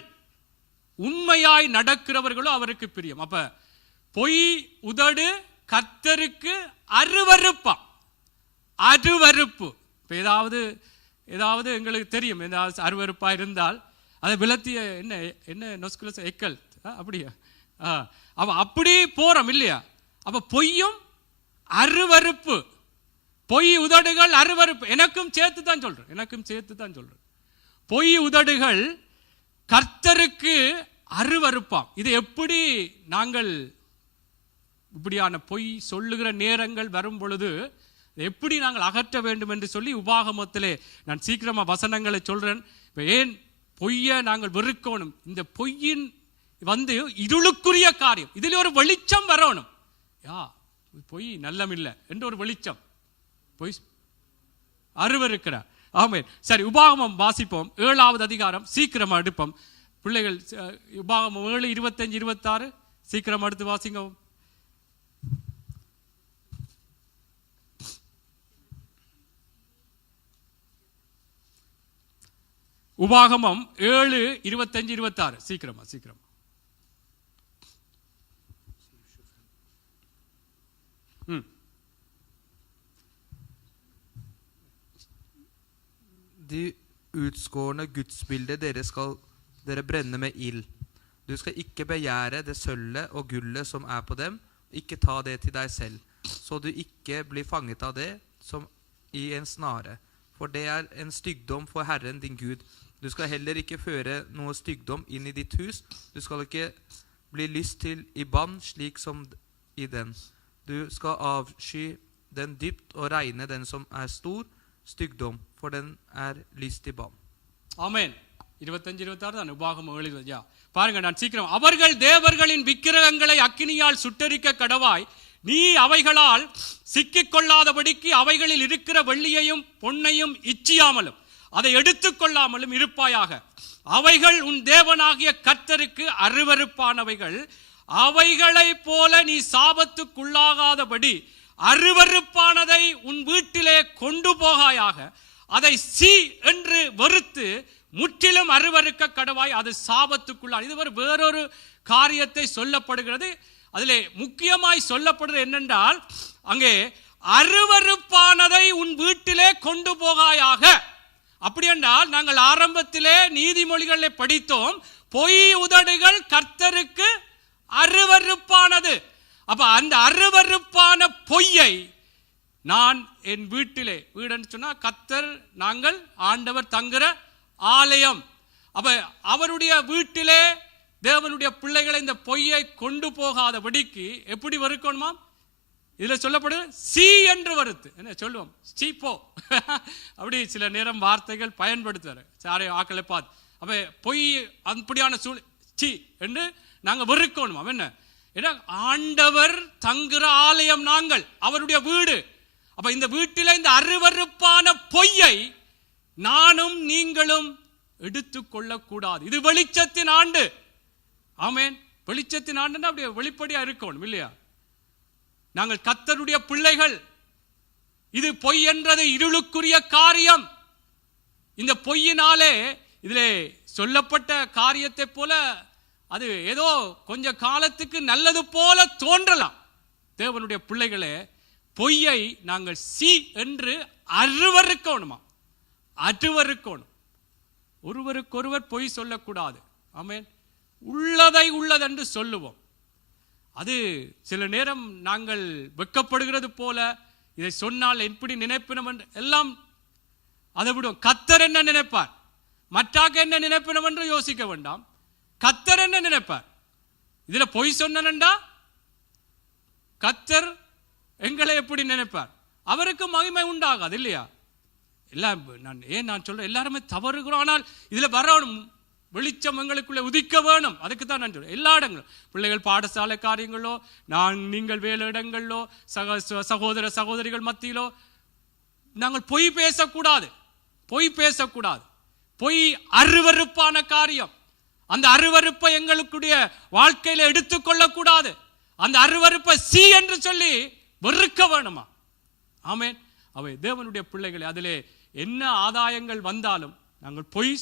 உண்மையாய் நடக்கிறவர்களோ அவருக்கு பிரியம். அப்ப பொய் உதடு கர்த்தருக்கு அருவருப்பா, அருவருப்பு. ஏதாவது எங்களுக்கு தெரியும், ஏதாவது அருவருப்பா இருந்தால் அதை விளத்திய என்ன நொஸ்குலஸ் எக்கல் அப்படியா? அப்ப அப்படி போறோம் இல்லையா? அப்ப பொய்யும் அருவருப்பு, பொய் உதடுகள் அருவருப்பு. எனக்கும் சேர்த்து தான் சொல்றேன். பொய் உதடுகள் கர்த்தருக்கு அருவருப்பாம். இது எப்படி நாங்கள் இப்படியான பொய் சொல்லுகிற நேரங்கள் வரும் பொழுது எப்படி நாங்கள் அகற்ற வேண்டும் என்று சொல்லி உபாகமத்திலே நான் சீக்கிரமா வசனங்களை சொல்றேன். ஏன் பொய்யை நாங்கள் வெறுக்கணும்? இந்த பொய்யின் இருளுக்குரிய காரியம், இதில் ஒரு வெளிச்சம் வரணும். பொய் நல்லமில்லை என்று ஒரு வெளிச்சம், பொய் அருவருக்கிறார். ஆமென். சரி, உபாகமம் வாசிப்போம். 7வது அதிகாரம் சீக்கிரமா எடுப்போம் பிள்ளைகள். உபாகமம் 7:25-26 சீக்கிரம் எடுத்து வாசிங்க. உபாகமம் 7:25-26 சீக்கிரமா. De utskårne gudsbilder dere brenne med ild. Du skal ikke begjære det sølvet og gullet som er på dem, ikke ta det til deg selv, så du ikke blir fanget av det som i en snare. For det er en stygdom for Herren din Gud. Du skal heller ikke føre noe stygdom inn i ditt hus. Du skal ikke bli lyst til i bann slik som i den. Du skal avsky den dypt og regne den som er stor stygdom, for den er lyst i bann. ஆமென். 25-26 தான் உபாகமம் 7. பாருங்க, நான் சீக்கிரம். அவர்கள் தேவர்களின் விக்கிரகங்களை அக்கினியால் சுட்டரிக்க கடவாய். நீ அவைகளால் சிக்கிக் கொள்ளாதபடிக்கு அவைகளில் இருக்கிற வெள்ளியையும் பொன்னையும் இச்சியாமலும் அதை எடுத்துக்கொள்ளாமலும் இருப்பாயாக. அவைகள் உன் தேவனாகிய கர்த்தருக்கு அருவருப்பானவைகள். அவைகளை போல நீ சாபத்துக்குள்ளாகாதபடி அருவருப்பானதை உன் வீட்டிலே கொண்டு போகாயாக. அதை சி என்று வெறுத்து முற்றிலும் அருவருக்க கடவாய். அது சாபத்துக்குள்ளா. இது வேறொரு காரியத்தை சொல்லப்படுகிறது. அதிலே முக்கியமாய் சொல்லப்படுறது என்னென்றால், அங்கே அருவருப்பானதை உன் வீட்டிலே கொண்டு போகாயாக. அப்படி என்றால் நாங்கள் ஆரம்பத்திலே நீதிமொழிகளை படித்தோம், பொய் உதடுகள் கர்த்தருக்கு அருவருப்பானது. அப்ப அந்த அருவருப்பான பொய்யை நான் என் வீட்டிலே, வீடுன்னு சொன்னா கர்த்தர், நாங்கள் ஆண்டவர் தங்குற ஆலயம். அப்ப அவருடைய வீட்டிலே தேவனுடைய பிள்ளைகளை இந்த பொய்யை கொண்டு போகாதபடிக்கு எப்படி வெறுக்கணுமா? இதுல சொல்லப்படுது சி என்று வருத்து. என்ன சொல்லுவோம்? சி போ. அப்படி சில நேரம் வார்த்தைகள் பயன்படுத்துவார் சாரை ஆக்களை பார்த்து. அப்ப பொய் அப்படியான சி என்று நாங்க வெறுக்கணுமா? என்ன ஏன்னா ஆண்டவர் தங்குற ஆலயம், நாங்கள் அவருடைய வீடு. அப்ப இந்த வீட்டில இந்த அருவருப்பான பொய்யை நானும் நீங்களும் எடுத்துக்கொள்ள கூடாது. இது வெளிச்சத்தின் ஆண்டு. ஆமென். வெளிச்சத்தின் ஆண்டுன்னா அப்படியே வெளிப்படையா இருக்கணும் இல்லையா? நாங்கள் கர்த்தருடைய பிள்ளைகள். இது பொய் என்றது இருளுக்குரிய காரியம். இந்த பொய்யினாலே இதிலே சொல்லப்பட்ட காரியத்தை போல அது ஏதோ கொஞ்ச காலத்துக்கு நல்லது போல தோன்றலாம். தேவனுடைய பிள்ளைகளே, பொய்யை நாங்கள் சி என்று அருவருக்கணுமா, அருவருக்கணும். ஒருவருக்கொருவர் பொய் சொல்லக்கூடாது. ஆமென். உள்ளதை உள்ளதென்று சொல்லுவோம். அது சில நேரம் நாங்கள் வெட்கப்படுகிறது போல, இதை சொன்னால் எப்படி நினைப்பினோம் என்று எல்லாம் அதை விடும். கர்த்தர் என்ன நினைப்பார், மற்றாக்க என்ன நினைப்பினோம் என்று யோசிக்க வேண்டாம். கர்த்தர் என்ன நினைப்பார்? இதுல பொய் சொன்னா கர்த்தர் எங்களை எப்படி நினைப்பார்? அவருக்கு மகிமை உண்டாகாது இல்லையா? எல்லாம் நான் சொல்றேன், எல்லாருமே தவறுகிறோம். ஆனால் இதுல வரணும், வெளிச்சம் எங்களுக்குள்ளே உதிக்க வேணும். அதுக்கு தான் நான் சொல்றேன். எல்லா இடங்களும் பிள்ளைகள் பாடசாலை காரியங்களோ, நீங்கள் வேலை இடங்களிலோ, சகோதர சகோதரிகள் மத்தியிலோ நாங்கள் பொய் பேசக்கூடாது. பொய் பேசக்கூடாது. பொய் அருவருப்பான காரியம். அந்த அருவருப்பை எங்களுடைய வாழ்க்கையில எடுத்துக்கொள்ளக்கூடாது. அந்த அருவருப்பை சி என்று சொல்லி வெறுக்க வேணுமா? ஆமென். அவை தேவனுடைய பிள்ளைகளை, அதிலே என்ன ஆதாயங்கள் வந்தாலும் நாங்கள் பொய்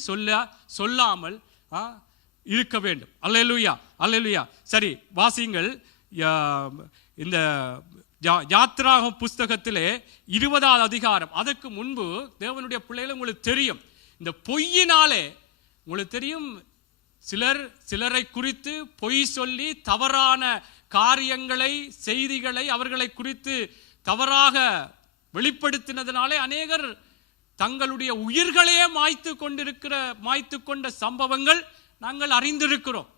சொல்லாமல் இருக்க வேண்டும். அல்லேலூயா, அல்லேலூயா. சரி, வாசியுங்கள். இந்த யாத்ராகம புஸ்தகத்திலே 20வது அதிகாரம். அதுக்கு முன்பு தேவனுடைய பிள்ளைகளை உங்களுக்கு தெரியும், இந்த பொய்யினாலே உங்களுக்கு தெரியும், சிலரை குறித்து பொய் சொல்லி தவறான காரியங்களை, செய்திகளை அவர்களை குறித்து தவறாக வெளிப்படுத்தினதினாலே அநேகர் தங்களுடைய உயிர்களையே மாய்த்து கொண்ட சம்பவங்கள் நாங்கள் அறிந்திருக்கிறோம்.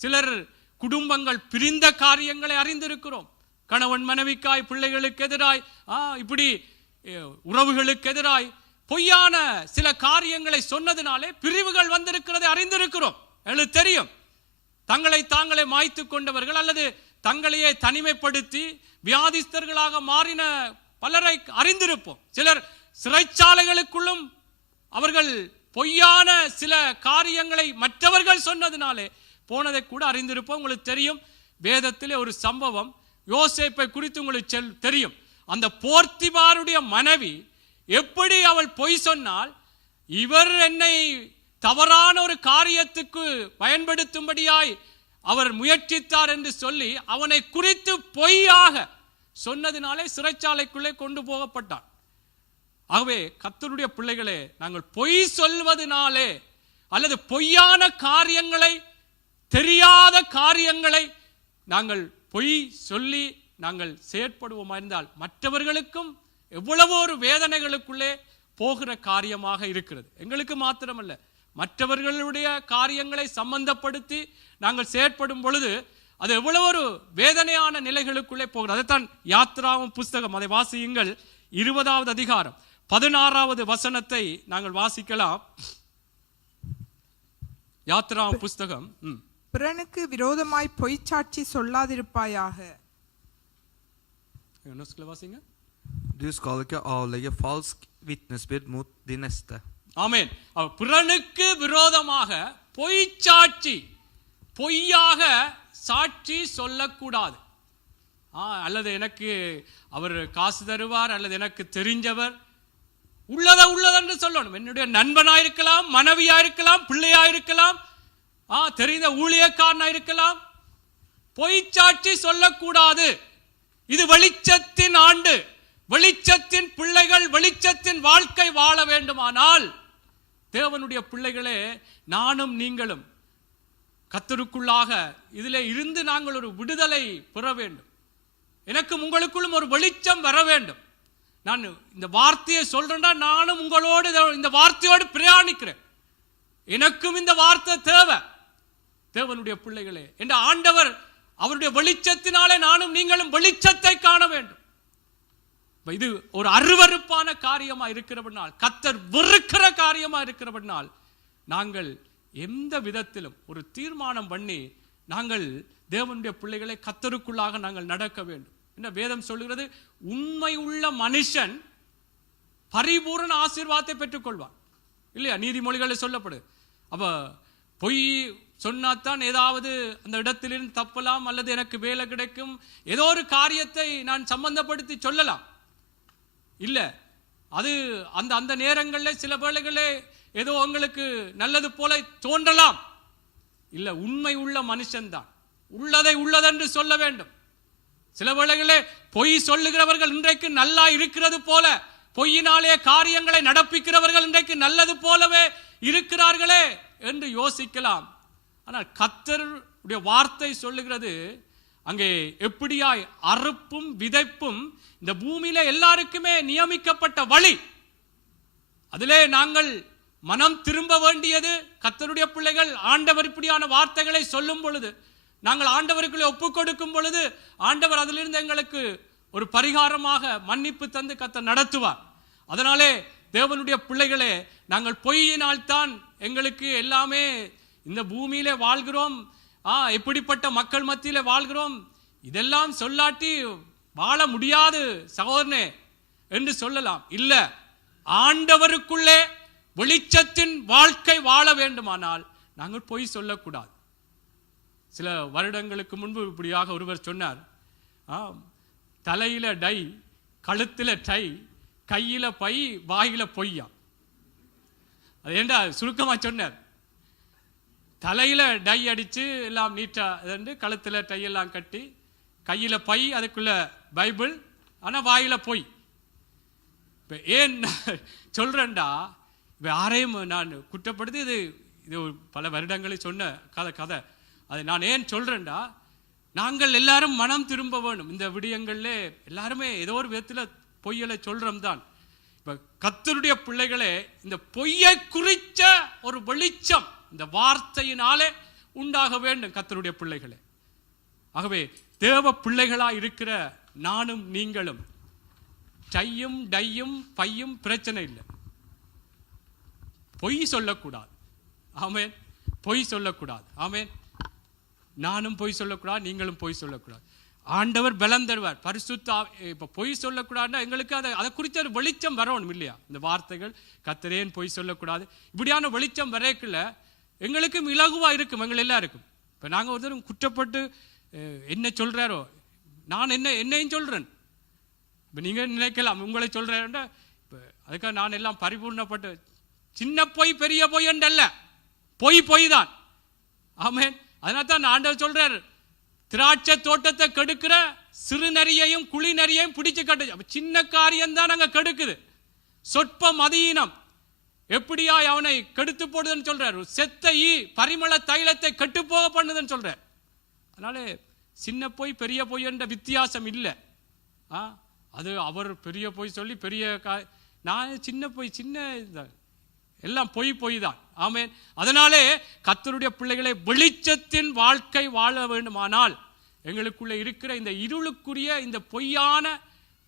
சிலர் குடும்பங்கள் பிரிந்த காரியங்களை அறிந்திருக்கிறோம். கணவன் மனைவிக்காய், பிள்ளைகளுக்கு எதிராய், இப்படி உறவுகளுக்கு எதிராய் பொய்யான சில காரியங்களை சொன்னதினாலே பிரிவுகள் வந்திருக்கிறதை அறிந்திருக்கிறோம். எங்களுக்கு தெரியும். தாங்களே மாய்த்து கொண்டவர்கள் அல்லது தங்களையே தனிமைப்படுத்தி வியாதிஸ்தர்களாக மாறின பலரை அறிந்திருப்போம். சிலர் சிறைச்சாலைகளுக்குள்ளும் அவர்கள் பொய்யான சில காரியங்களை மற்றவர்கள் சொன்னதினாலே போனதை கூட அறிந்திருப்போம். உங்களுக்கு தெரியும், வேதத்திலே ஒரு சம்பவம் யோசேப்பை குறித்து உங்களுக்கு தெரியும். அந்த போர்த்திபாருடைய மனைவி எப்படி அவள் பொய் சொன்னால், இவர் என்னை தவறான ஒரு காரியத்துக்கு பயன்படுத்தும்படியாய் அவர் முயற்சித்தார் என்று சொல்லி அவனை குறித்து பொய்யாக சொன்னதினாலே சிறைச்சாலைக்குள்ளே கொண்டு போகப்பட்டான். ஆகவே கர்த்தருடைய பிள்ளைகளே, நாங்கள் பொய் சொல்வதனாலே அல்லது பொய்யான காரியங்களை, தெரியாத காரியங்களை நாங்கள் பொய் சொல்லி நாங்கள் செயற்படுவோமா இருந்தால் மற்றவர்களுக்கும் எவ்வளவோ ஒரு வேதனைகளுக்குள்ளே போகிற காரியமாக இருக்கிறது. எங்களுக்கு மாத்திரமல்ல, மற்றவர்களுடைய காரியங்களை சம்பந்தப்படுத்தி நாங்கள் செயற்படும் பொழுது அது எவ்வளவு ஒரு வேதனையான நிலைகளுக்குள்ளே போகிறது. அதைத்தான் யாத்ராகம புஸ்தகம், அதை வாசியுங்கள். 20வது அதிகாரம் 16வது வசனத்தை நாங்கள் வாசிக்கலாம். யாத்ராகம புஸ்தகம். பிறனுக்கு விரோதமாய் பொய்ச்சாட்சி சொல்லாதிருப்பாயாக. வாசிங்க. Du skal ikke avlegge falsk vittnesbyrd mot din neste. ஆமென். பிறனுக்கு விரோதமாக பொய்ச்சாட்சி, பொய்யாக சாட்சி சொல்லக்கூடாது. அல்லது எனக்கு அவர் காசு தருவார், அல்லது எனக்கு தெரிஞ்சவர், உள்ளதென்று சொல்லணும். என்னுடைய நண்பனாயிருக்கலாம், மனைவியாயிருக்கலாம், பிள்ளையாயிருக்கலாம், தெரிந்த ஊழியக்காரனாயிருக்கலாம். பொய்ச்சாட்சி சொல்லக்கூடாது. இது வெளிச்சத்தின் ஆண்டு. வெளிச்சத்தின் பிள்ளைகள் வெளிச்சத்தின் வாழ்க்கை வாழ வேண்டுமானால் தேவனுடைய பிள்ளைகளே, நானும் நீங்களும் கர்த்தருக்குள்ளாக இதிலே இருந்து நாங்கள் ஒரு விடுதலை பெற வேண்டும். எனக்கும் உங்களுக்குள்ளும் ஒரு வெளிச்சம் வர வேண்டும். நான் இந்த வார்த்தையை சொல்றேன்னா நானும் உங்களோடு இந்த வார்த்தையோடு பிரயாணிக்கிறேன். எனக்கும் இந்த வார்த்தை தேவை. தேவனுடைய பிள்ளைகளே, என்ற ஆண்டவர் அவருடைய வெளிச்சத்தினாலே நானும் நீங்களும் வெளிச்சத்தை காண வேண்டும். இது ஒரு அருவருப்பான காரியமா இருக்கிறபடினால், கர்த்தர் வெறுக்கிற காரியமா இருக்கிறபடினால் நாங்கள் எந்த விதத்திலும் ஒரு தீர்மானம் பண்ணி நாங்கள் தேவனுடைய பிள்ளைகளை கர்த்தருக்குள்ளாக நாங்கள் நடக்க வேண்டும். என்ன வேதம் சொல்லுகிறது? உண்மை உள்ள மனுஷன் பரிபூரண ஆசீர்வாதத்தை பெற்றுக்கொள்வான் இல்லையா? நீதிமொழிகளில் சொல்லப்படுது. அப்ப பொய் சொன்னாத்தான் ஏதாவது அந்த இடத்திலிருந்து தப்பலாம், அல்லது எனக்கு வேலை கிடைக்கும், ஏதோ ஒரு காரியத்தை நான் சம்பந்தப்படுத்தி சொல்லலாம். இல்லை. அது அந்த அந்த நேரங்களில் சில வேளைகளே ஏதோ உங்களுக்கு நல்லது போல தோன்றலாம். இல்லை, உண்மை உள்ள மனுஷன்தான் உள்ளதை உள்ளதென்று சொல்ல வேண்டும். சில வேளைகளே பொய் சொல்லுகிறவர்கள் இன்றைக்கு நல்லா இருக்கிறது போல, பொய்யினாலே காரியங்களை நடப்பிக்கிறவர்கள் இன்றைக்கு நல்லது போலவே இருக்கிறார்களே என்று யோசிக்கலாம். ஆனால் கர்த்தருடைய வார்த்தை சொல்லுகிறது, அங்கே எப்படியாய் அறுப்பும் விதைப்பும் இந்த பூமியில எல்லாருக்குமே நியமிக்கப்பட்ட வழி. அதிலே நாங்கள் மனம் திரும்ப வேண்டியது. கர்த்தருடைய பிள்ளைகள் ஆண்டவர் இப்படியான வார்த்தைகளை சொல்லும் பொழுது, நாங்கள் ஆண்டவருக்குள்ளே ஒப்புக் கொடுக்கும் பொழுது, ஆண்டவர் அதிலிருந்து எங்களுக்கு ஒரு பரிகாரமாக மன்னிப்பு தந்து கர்த்தர் நடத்துவார். அதனாலே தேவனுடைய பிள்ளைகளே, நாங்கள் பொய்யினால்தான் எங்களுக்கு எல்லாமே இந்த பூமியிலே வாழ்கிறோம், எப்படிப்பட்ட மக்கள் மத்தியிலே வாழ்கிறோம், இதெல்லாம் சொல்லாட்டி வாழ முடியாது சகோதரனே என்று சொல்லலாம். இல்ல, ஆண்டவருக்குள்ளே வெளிச்சத்தின் வாழ்க்கை வாழ வேண்டுமானால் நாங்கள் பொய் சொல்லக்கூடாது. சில வருடங்களுக்கு முன்பு இப்படியாக ஒருவர் சொன்னார், தலையில டை, கழுத்துல டை, கையில பை, வாயில பொய்யா. அது ஏண்டா சுருக்கமா சொன்னார். தலையில டை அடிச்சு எல்லாம் நீட்டா கழுத்துல டை எல்லாம் கட்டி, கையில பை, அதுக்குள்ள பைபிள், ஆனா வாயில பொய். ஏன் சொல்றேன்டா, யாரையும் நான் குற்றப்படுத்தி இது பல வருடங்களில் சொன்ன கதை. அதை நான் ஏன் சொல்றேன்டா, நாங்கள் எல்லாரும் மனம் திரும்ப வேணும். இந்த விடயங்கள்ல எல்லாருமே ஏதோ ஒரு விதத்துல பொய்யலை சொல்றோம் தான். இப்ப கர்த்தருடைய பிள்ளைகளே, இந்த பொய்யை குறிச்ச ஒரு வெளிச்சம் இந்த வார்த்தையினாலே உண்டாக வேண்டும் கர்த்தருடைய பிள்ளைகளே. ஆகவே தேவ பிள்ளைகளா இருக்கிற நானும் நீங்களும் டையும் டையும் பையும் பிரச்சனை இல்லை, பொய் சொல்லக்கூடாது. ஆமென். பொய் சொல்லக்கூடாது. ஆமென். நானும் பொய் சொல்லக்கூடாது, நீங்களும் பொய் சொல்லக்கூடாது. ஆண்டவர் பலம் தருவார். பரிசுத்த இப்ப பொய் சொல்லக்கூடாதுன்னா எங்களுக்கு அதை குறித்த ஒரு வெளிச்சம் வரணும் இல்லையா? இந்த வார்த்தைகள் கர்த்தரேன் பொய் சொல்லக்கூடாது, இப்படியான வெளிச்சம் வரைக்குள்ள எங்களுக்கும் இலகுவா இருக்கும், எங்கள் எல்லாருக்கும். இப்ப நாங்க ஒருத்தரும் குற்றப்பட்டு என்ன சொல்றாரோ, நான் என்னையும் சொல்றேன். இப்ப நீங்க நினைக்கலாம் உங்களை சொல்றேன், அதுக்காக நான் எல்லாம் பரிபூர்ணப்பட்டு சின்ன பொய் பெரிய பொய் என்றல்ல, பொய் தான். ஆமென். அதனால தான் ஆண்டவர் சொல்றார், திராட்சை தோட்டத்தை கெடுக்கிற சிறு நரியையும் குழி நரியையும் பிடிச்சு கட்டு. சின்ன காரியம் தான் அங்க கெடுக்குது. சொற்ப மதியினம் எப்படியா அவனை கெடுத்து போடுதுன்னு சொல்றாரு. செத்த ஈ பரிமள தைலத்தை கெட்டு போக பண்ணுதுன்னு சொல்றார். அதனால சின்ன பொய் பெரிய பொய் என்ற வித்தியாசம் இல்லை. அது அவர் பெரிய பொய் சொல்லி பெரிய நான் சின்ன பொய், சின்ன எல்லாம் பொய் தான். ஆமென். அதனாலே கர்த்தருடைய பிள்ளைகளை வெளிச்சத்தின் வாழ்க்கை வாழ வேண்டுமானால் எங்களுக்குள்ள இருக்கிற இந்த இருளுக்குரிய இந்த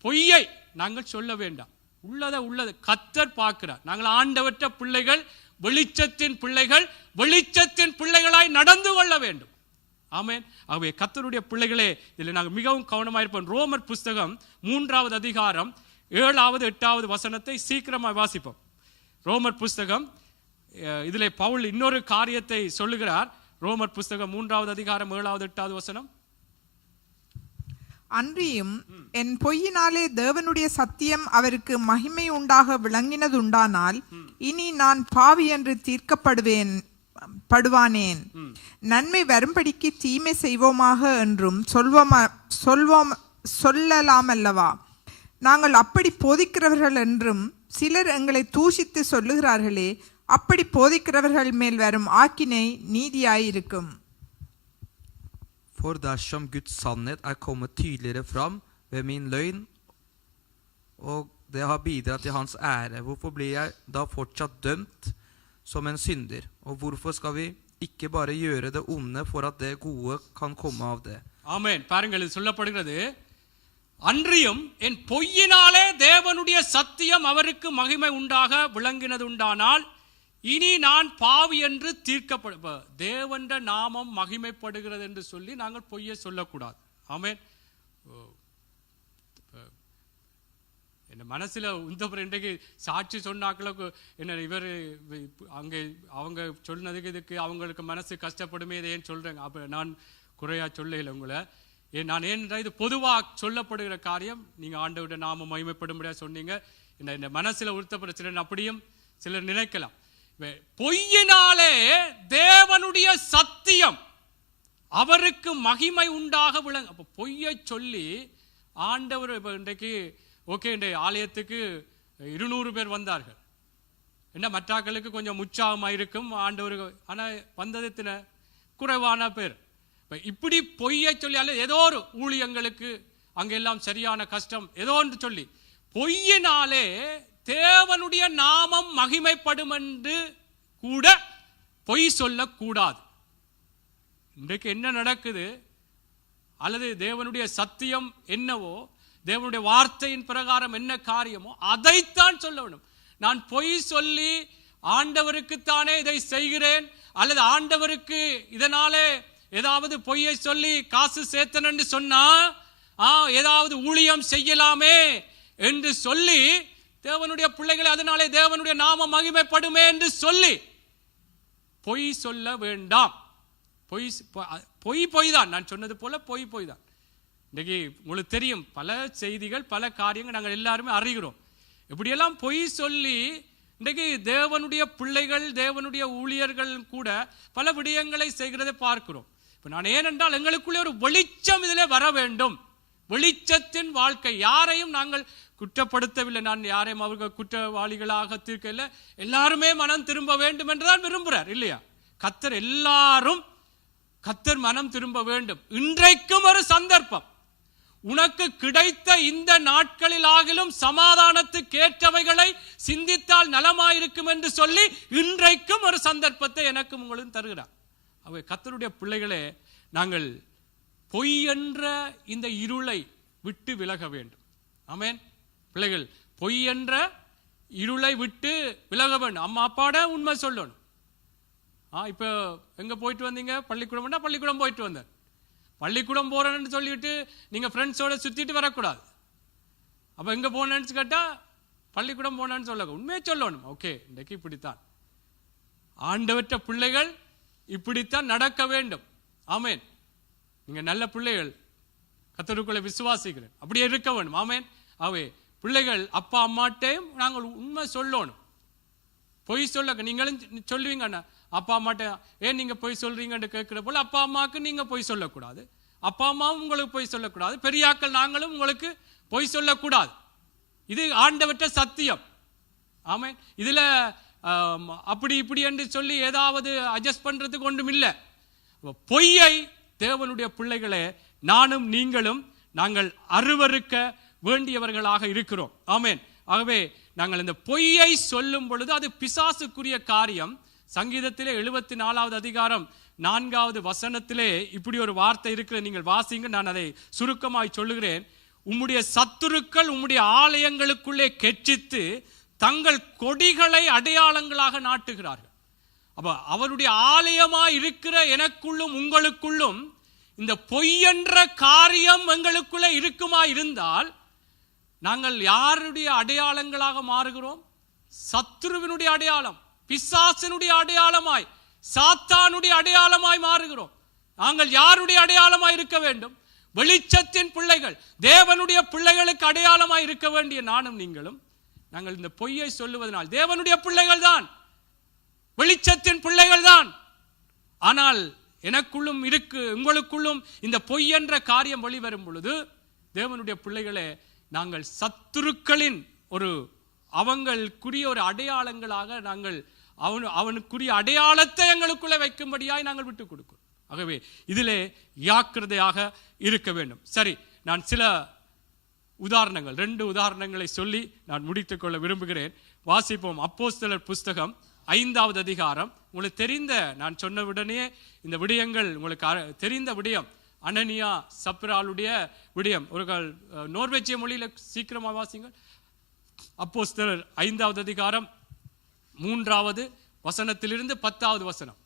பொய்யை நாங்கள் சொல்ல வேண்டாம். உள்ளது கர்த்தர் பார்க்கிறார். நாங்கள் ஆண்டவற்ற பிள்ளைகள், வெளிச்சத்தின் பிள்ளைகள், வெளிச்சத்தின் பிள்ளைகளாய் நடந்து கொள்ள வேண்டும். ஆமென். ஆகவே கர்த்தருடைய பிள்ளைகளே, இதில் நாங்கள் மிகவும் கவனமாக இருப்போம். ரோமர் புஸ்தகம் 3வது அதிகாரம் 7வது 8வது வசனத்தை சீக்கிரமாக வாசிப்போம். ரோமர் புஸ்தகம், இதிலே பவுல் இன்னொரு காரியத்தை சொல்லுகிறார். ரோமர் புஸ்தகம் 3வது அதிகாரம் 7வது 8வது வசனம். அன்றியும் என் பொய்யினாலே தேவனுடைய சத்தியம் அவருக்கு மகிமை உண்டாக விளங்கினதுண்டானால் இனி நான் பாவி என்று தீர்க்கப்படுவானேன். நன்மை வரும்படிக்கு தீமை செய்வோமாக என்றும் சொல்லலாமல்லவா? நாங்கள் அப்படி போதிக்கிறவர்கள் என்றும் சிலர் எங்களை தூஷித்து சொல்லுகிறார்களே, அப்படி போதிக்கிறவர்கள் மேல் வரும் ஆக்கினை நீதியாயிருக்கும். For dersom Guds sannhet kommet tydeligere fram ved min løgn, og det har bidratt til hans ære, hvorfor blir jeg da fortsatt dømt som en synder? Og hvorfor skal vi ikke bare gjøre det onde for at det gode kan komme av det? ஆமென். பாருங்கள், இது சொல்லப்படுகிறது, அன்றியும் என் பொய்யினாலே தேவனுடைய சத்தியம் அவருக்கு மகிமை உண்டாக விளங்கினது உண்டானால் இனி நான் பாவி என்று தேவன்ற நாமம் மகிமைப்படுகிறது என்று சொல்லி நாங்கள் பொய்யை சொல்லக்கூடாது. ஆமென். என் மனசுல இன்றைக்கு சாட்சி சொன்னாக்களுக்கு என்ன இவர் அங்கே அவங்க சொன்னதுக்கு இதுக்கு அவங்களுக்கு மனசு கஷ்டப்படுமே, இதை ஏன் சொல்றேங்க? அப்ப நான் குறையா சொல்லல உங்களை. நான் ஏனென்றால் இது பொதுவாக சொல்லப்படுகிற காரியம். நீங்கள் ஆண்டவருடைய நாம மகிமைப்படும்படியாக சொன்னீங்க. இந்த மனசில் உறுத்தப்பட சிலர் அப்படியும் சிலர் நினைக்கலாம். பொய்யினாலே தேவனுடைய சத்தியம் அவருக்கு மகிமை உண்டாக விளங்க. அப்போ பொய்யை சொல்லி ஆண்டவர் இப்போ இன்றைக்கு ஓகே, இந்த ஆலயத்துக்கு 200 பேர் வந்தார்கள். என்ன மற்றாக்களுக்கு கொஞ்சம் உற்சாகமாக இருக்கும் ஆண்டவருக்கு, ஆனால் வந்தது குறைவான பேர். இப்போ இப்படி பொய்யை சொல்லி அல்ல ஏதோ ஒரு ஊழியங்களுக்கு அங்கெல்லாம் சரியான கஷ்டம் ஏதோ ஒன்று சொல்லி பொய்யினாலே தேவனுடைய நாமம் மகிமைப்படும் என்று கூட பொய் சொல்லக்கூடாது. இன்றைக்கு என்ன நடக்குது, அல்லது தேவனுடைய சத்தியம் என்னவோ, தேவனுடைய வார்த்தையின் பிரகாரம் என்ன காரியமோ அதைத்தான் சொல்ல வேண்டும். நான் பொய் சொல்லி ஆண்டவருக்குத்தானே இதை செய்கிறேன், அல்லது ஆண்டவருக்கு இதனாலே ஏதாவது பொய்யை சொல்லி காசு சேர்த்தனன்னு சொன்னா ஏதாவது ஊழியம் செய்யலாமே என்று சொல்லி தேவனுடைய பிள்ளைகளை அதனாலே தேவனுடைய நாம மகிமைப்படுமே என்று சொல்லி பொய் சொல்ல வேண்டாம். பொய் தான். நான் சொன்னது போல பொய் தான். இன்னைக்கு உங்களுக்கு தெரியும், பல செய்திகள் பல காரியங்கள் நாங்கள் எல்லாருமே அறிகிறோம். இப்படியெல்லாம் பொய் சொல்லி இன்றைக்கு தேவனுடைய பிள்ளைகள் தேவனுடைய ஊழியர்கள் கூட பல விடயங்களை செய்கிறதை பார்க்கிறோம். இப்போ நான் ஏனென்றால் எங்களுக்குள்ளே ஒரு வெளிச்சம் இதிலே வர வேண்டும். வெளிச்சத்தின் வாழ்க்கை. யாரையும் நாங்கள் குற்றப்படுத்தவில்லை. நான் யாரையும் அவர்கள் குற்றவாளிகளாக தீர்க்கவில்லை. எல்லாருமே மனம் திரும்ப வேண்டும் என்றுதான் விரும்புகிறார் இல்லையா? கர்த்தர் மனம் திரும்ப வேண்டும். இன்றைக்கும் ஒரு சந்தர்ப்பம். உனக்கு கிடைத்த இந்த நாட்களிலாகிலும் சமாதானத்துக்கு ஏற்றவைகளை சிந்தித்தால் நலமாயிருக்கும் என்று சொல்லி இன்றைக்கும் ஒரு சந்தர்ப்பத்தை எனக்கும் உங்களும் தருகிறார். அவை கர்த்தருடைய பிள்ளைகளே, நாங்கள் பொய் என்ற இந்த இருளை விட்டு விலக வேண்டும். ஆமென். பிள்ளைகள் பொய் என்ற இருளை விட்டு விலக வேண்டும். அம்மா அப்பாட உண்மை சொல்லணும். இப்போ எங்க போயிட்டு வந்தீங்க? பள்ளிக்கூடம் போயிட்டு வந்தேன். பள்ளிக்கூடம் போறேன்னு சொல்லிட்டு நீங்க ஃப்ரெண்ட்ஸோட சுத்திட்டு வரக்கூடாது. அப்ப எங்க போனேன்னு கேட்டா பள்ளிக்கூடம் போனேன்னு சொல்ல உண்மையை சொல்லணும். ஓகே, இன்றைக்கு இப்படித்தான் ஆண்டவற்ற பிள்ளைகள் இப்படித்தான் நடக்க வேண்டும். ஆமேன். நீங்க நல்ல பிள்ளைகள், கர்த்தருக்குள்ளே விசுவாசிக்கிறேன், அப்படியே இருக்க வேண்டும். ஆமேன். அவே பிள்ளைகள் அப்பா அம்மாட்டையும் நாங்கள் உண்மை சொல்லணும். பொய் சொல்ல நீங்களும் சொல்லுவீங்க, அப்பா அம்மாட்ட ஏன் நீங்க பொய் சொல்றீங்கன்னு கேட்கிற போல அப்பா அம்மாவுக்கு நீங்க பொய் சொல்லக்கூடாது, அப்பா அம்மாவும் உங்களுக்கு பொய் சொல்லக்கூடாது, பெரியாக்கள் நாங்களும் உங்களுக்கு பொய் சொல்லக்கூடாது. இது ஆண்டவற்ற சத்தியம். ஆமேன். இதுல அப்படி இப்படி என்று சொல்லி ஏதாவது அட்ஜஸ்ட் பண்றதுக்கு ஒன்றும் இல்லை. பொய்யை தேவனுடைய பிள்ளைகளே நானும் நீங்களும் நாங்கள் அருவருக்க வேண்டியவர்களாக இருக்கிறோம். ஆமேன். ஆகவே நாங்கள் இந்த பொய்யை சொல்லும் பொழுது அது பிசாசுக்குரிய காரியம். சங்கீதத்திலே 74வது அதிகாரம் 4வது வசனத்திலே இப்படி ஒரு வார்த்தை இருக்கிறது, நீங்கள் வாசிங்க. நான் அதை சுருக்கமாய் சொல்லுகிறேன். உம்முடைய சத்துருக்கள் உம்முடைய ஆலயங்களுக்குள்ளே கெச்சித்து தங்கள் கொடிகளை அடையாளங்களாக நாட்டுகிறார்கள். அப்ப அவருடைய ஆலயமாய் இருக்கிற எனக்குள்ளும் உங்களுக்குள்ளும் இந்த பொய் என்ற காரியம் எங்களுக்குள்ளே இருக்குமா இருந்தால் நாங்கள் யாருடைய அடையாளங்களாக மாறுகிறோம்? சத்துருவினுடைய அடையாளம், பிசாசினுடைய அடையாளமாய், சாத்தானுடைய அடையாளமாய் மாறுகிறோம். நாங்கள் யாருடைய அடையாளமாய் இருக்க வேண்டும்? வெளிச்சத்தின் பிள்ளைகள், தேவனுடைய பிள்ளைகளுக்கு அடையாளமாய் இருக்க வேண்டிய நானும் நீங்களும் நாங்கள் இந்த பொய்யை சொல்லுவதனால் தேவனுடைய பிள்ளைகள் தான், வெளிச்சத்தின் பிள்ளைகள் தான். ஆனால் எனக்குள்ளும் இருக்கு, உங்களுக்குள்ளும் இந்த பொய் என்ற காரியம் வெளிவரும் பொழுது தேவனுடைய பிள்ளைகளே நாங்கள் சத்துருக்களின் ஒரு அவங்களுக்குரிய ஒரு அடையாளங்களாக நாங்கள் அவனுக்குரிய அடையாளத்தை எங்களுக்குள்ளே வைக்கும்படியாய் நாங்கள் விட்டுக் கொடுக்கிறோம். ஆகவே இதிலே ஜாக்கிரதையாக இருக்க வேண்டும். சரி, நான் சில உதாரணங்கள் 2 உதாரணங்களை சொல்லி நான் முடித்துக் கொள்ள விரும்புகிறேன். வாசிப்போம். அப்போஸ்தலர் புஸ்தகம் 5வது அதிகாரம். உங்களுக்கு தெரிந்த, நான் சொன்ன உடனே இந்த விடயங்கள் உங்களுக்கு தெரிந்த விடயம், அனனியா சப்ராளுடைய விடயம். ஒரு நோர்வேஜிய மொழியில சீக்கிரமா வாசிங்கள். அப்போஸ்தலர் 5வது அதிகாரம் 3வது வசனத்திலிருந்து 10வது வசனம்.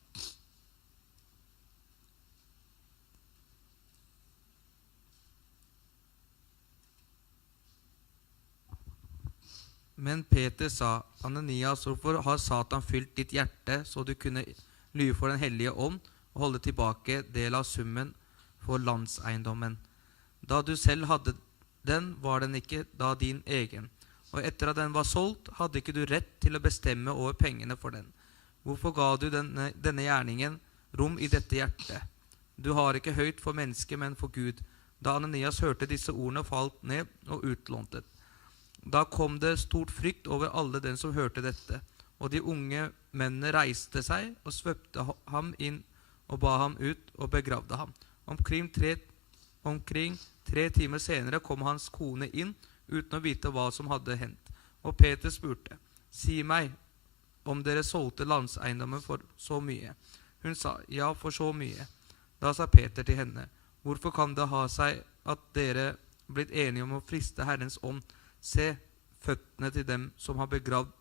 Men Peter sa, Ananias, hvorfor har Satan fylt ditt hjerte så du kunne lyve for den hellige ånd og holde tilbake del av summen for landseiendommen? Da du selv hadde den, var den ikke da din egen. Og etter at den var solgt, hadde ikke du rett til å bestemme over pengene for den. Hvorfor ga du denne gjerningen rom i dette hjertet? Du har ikke høyt for mennesket, men for Gud. Da Ananias hørte disse ordene, falt ned og utlåntet. Da kom det stort frykt over alle den som hørte dette. Og de unge mennene reiste seg og svøpte ham inn og ba ham ut og begravde ham. Omkring 3 timer senere kom hans kone inn uten å vite hva som hadde hendt. Og Peter spurte, si meg om dere solgte landseiendommen for så mye. Hun sa, ja, for så mye. Da sa Peter til henne, hvorfor kan det ha seg at dere blitt enige om å friste Herrens ånd? Se, føttene til dem som har begravd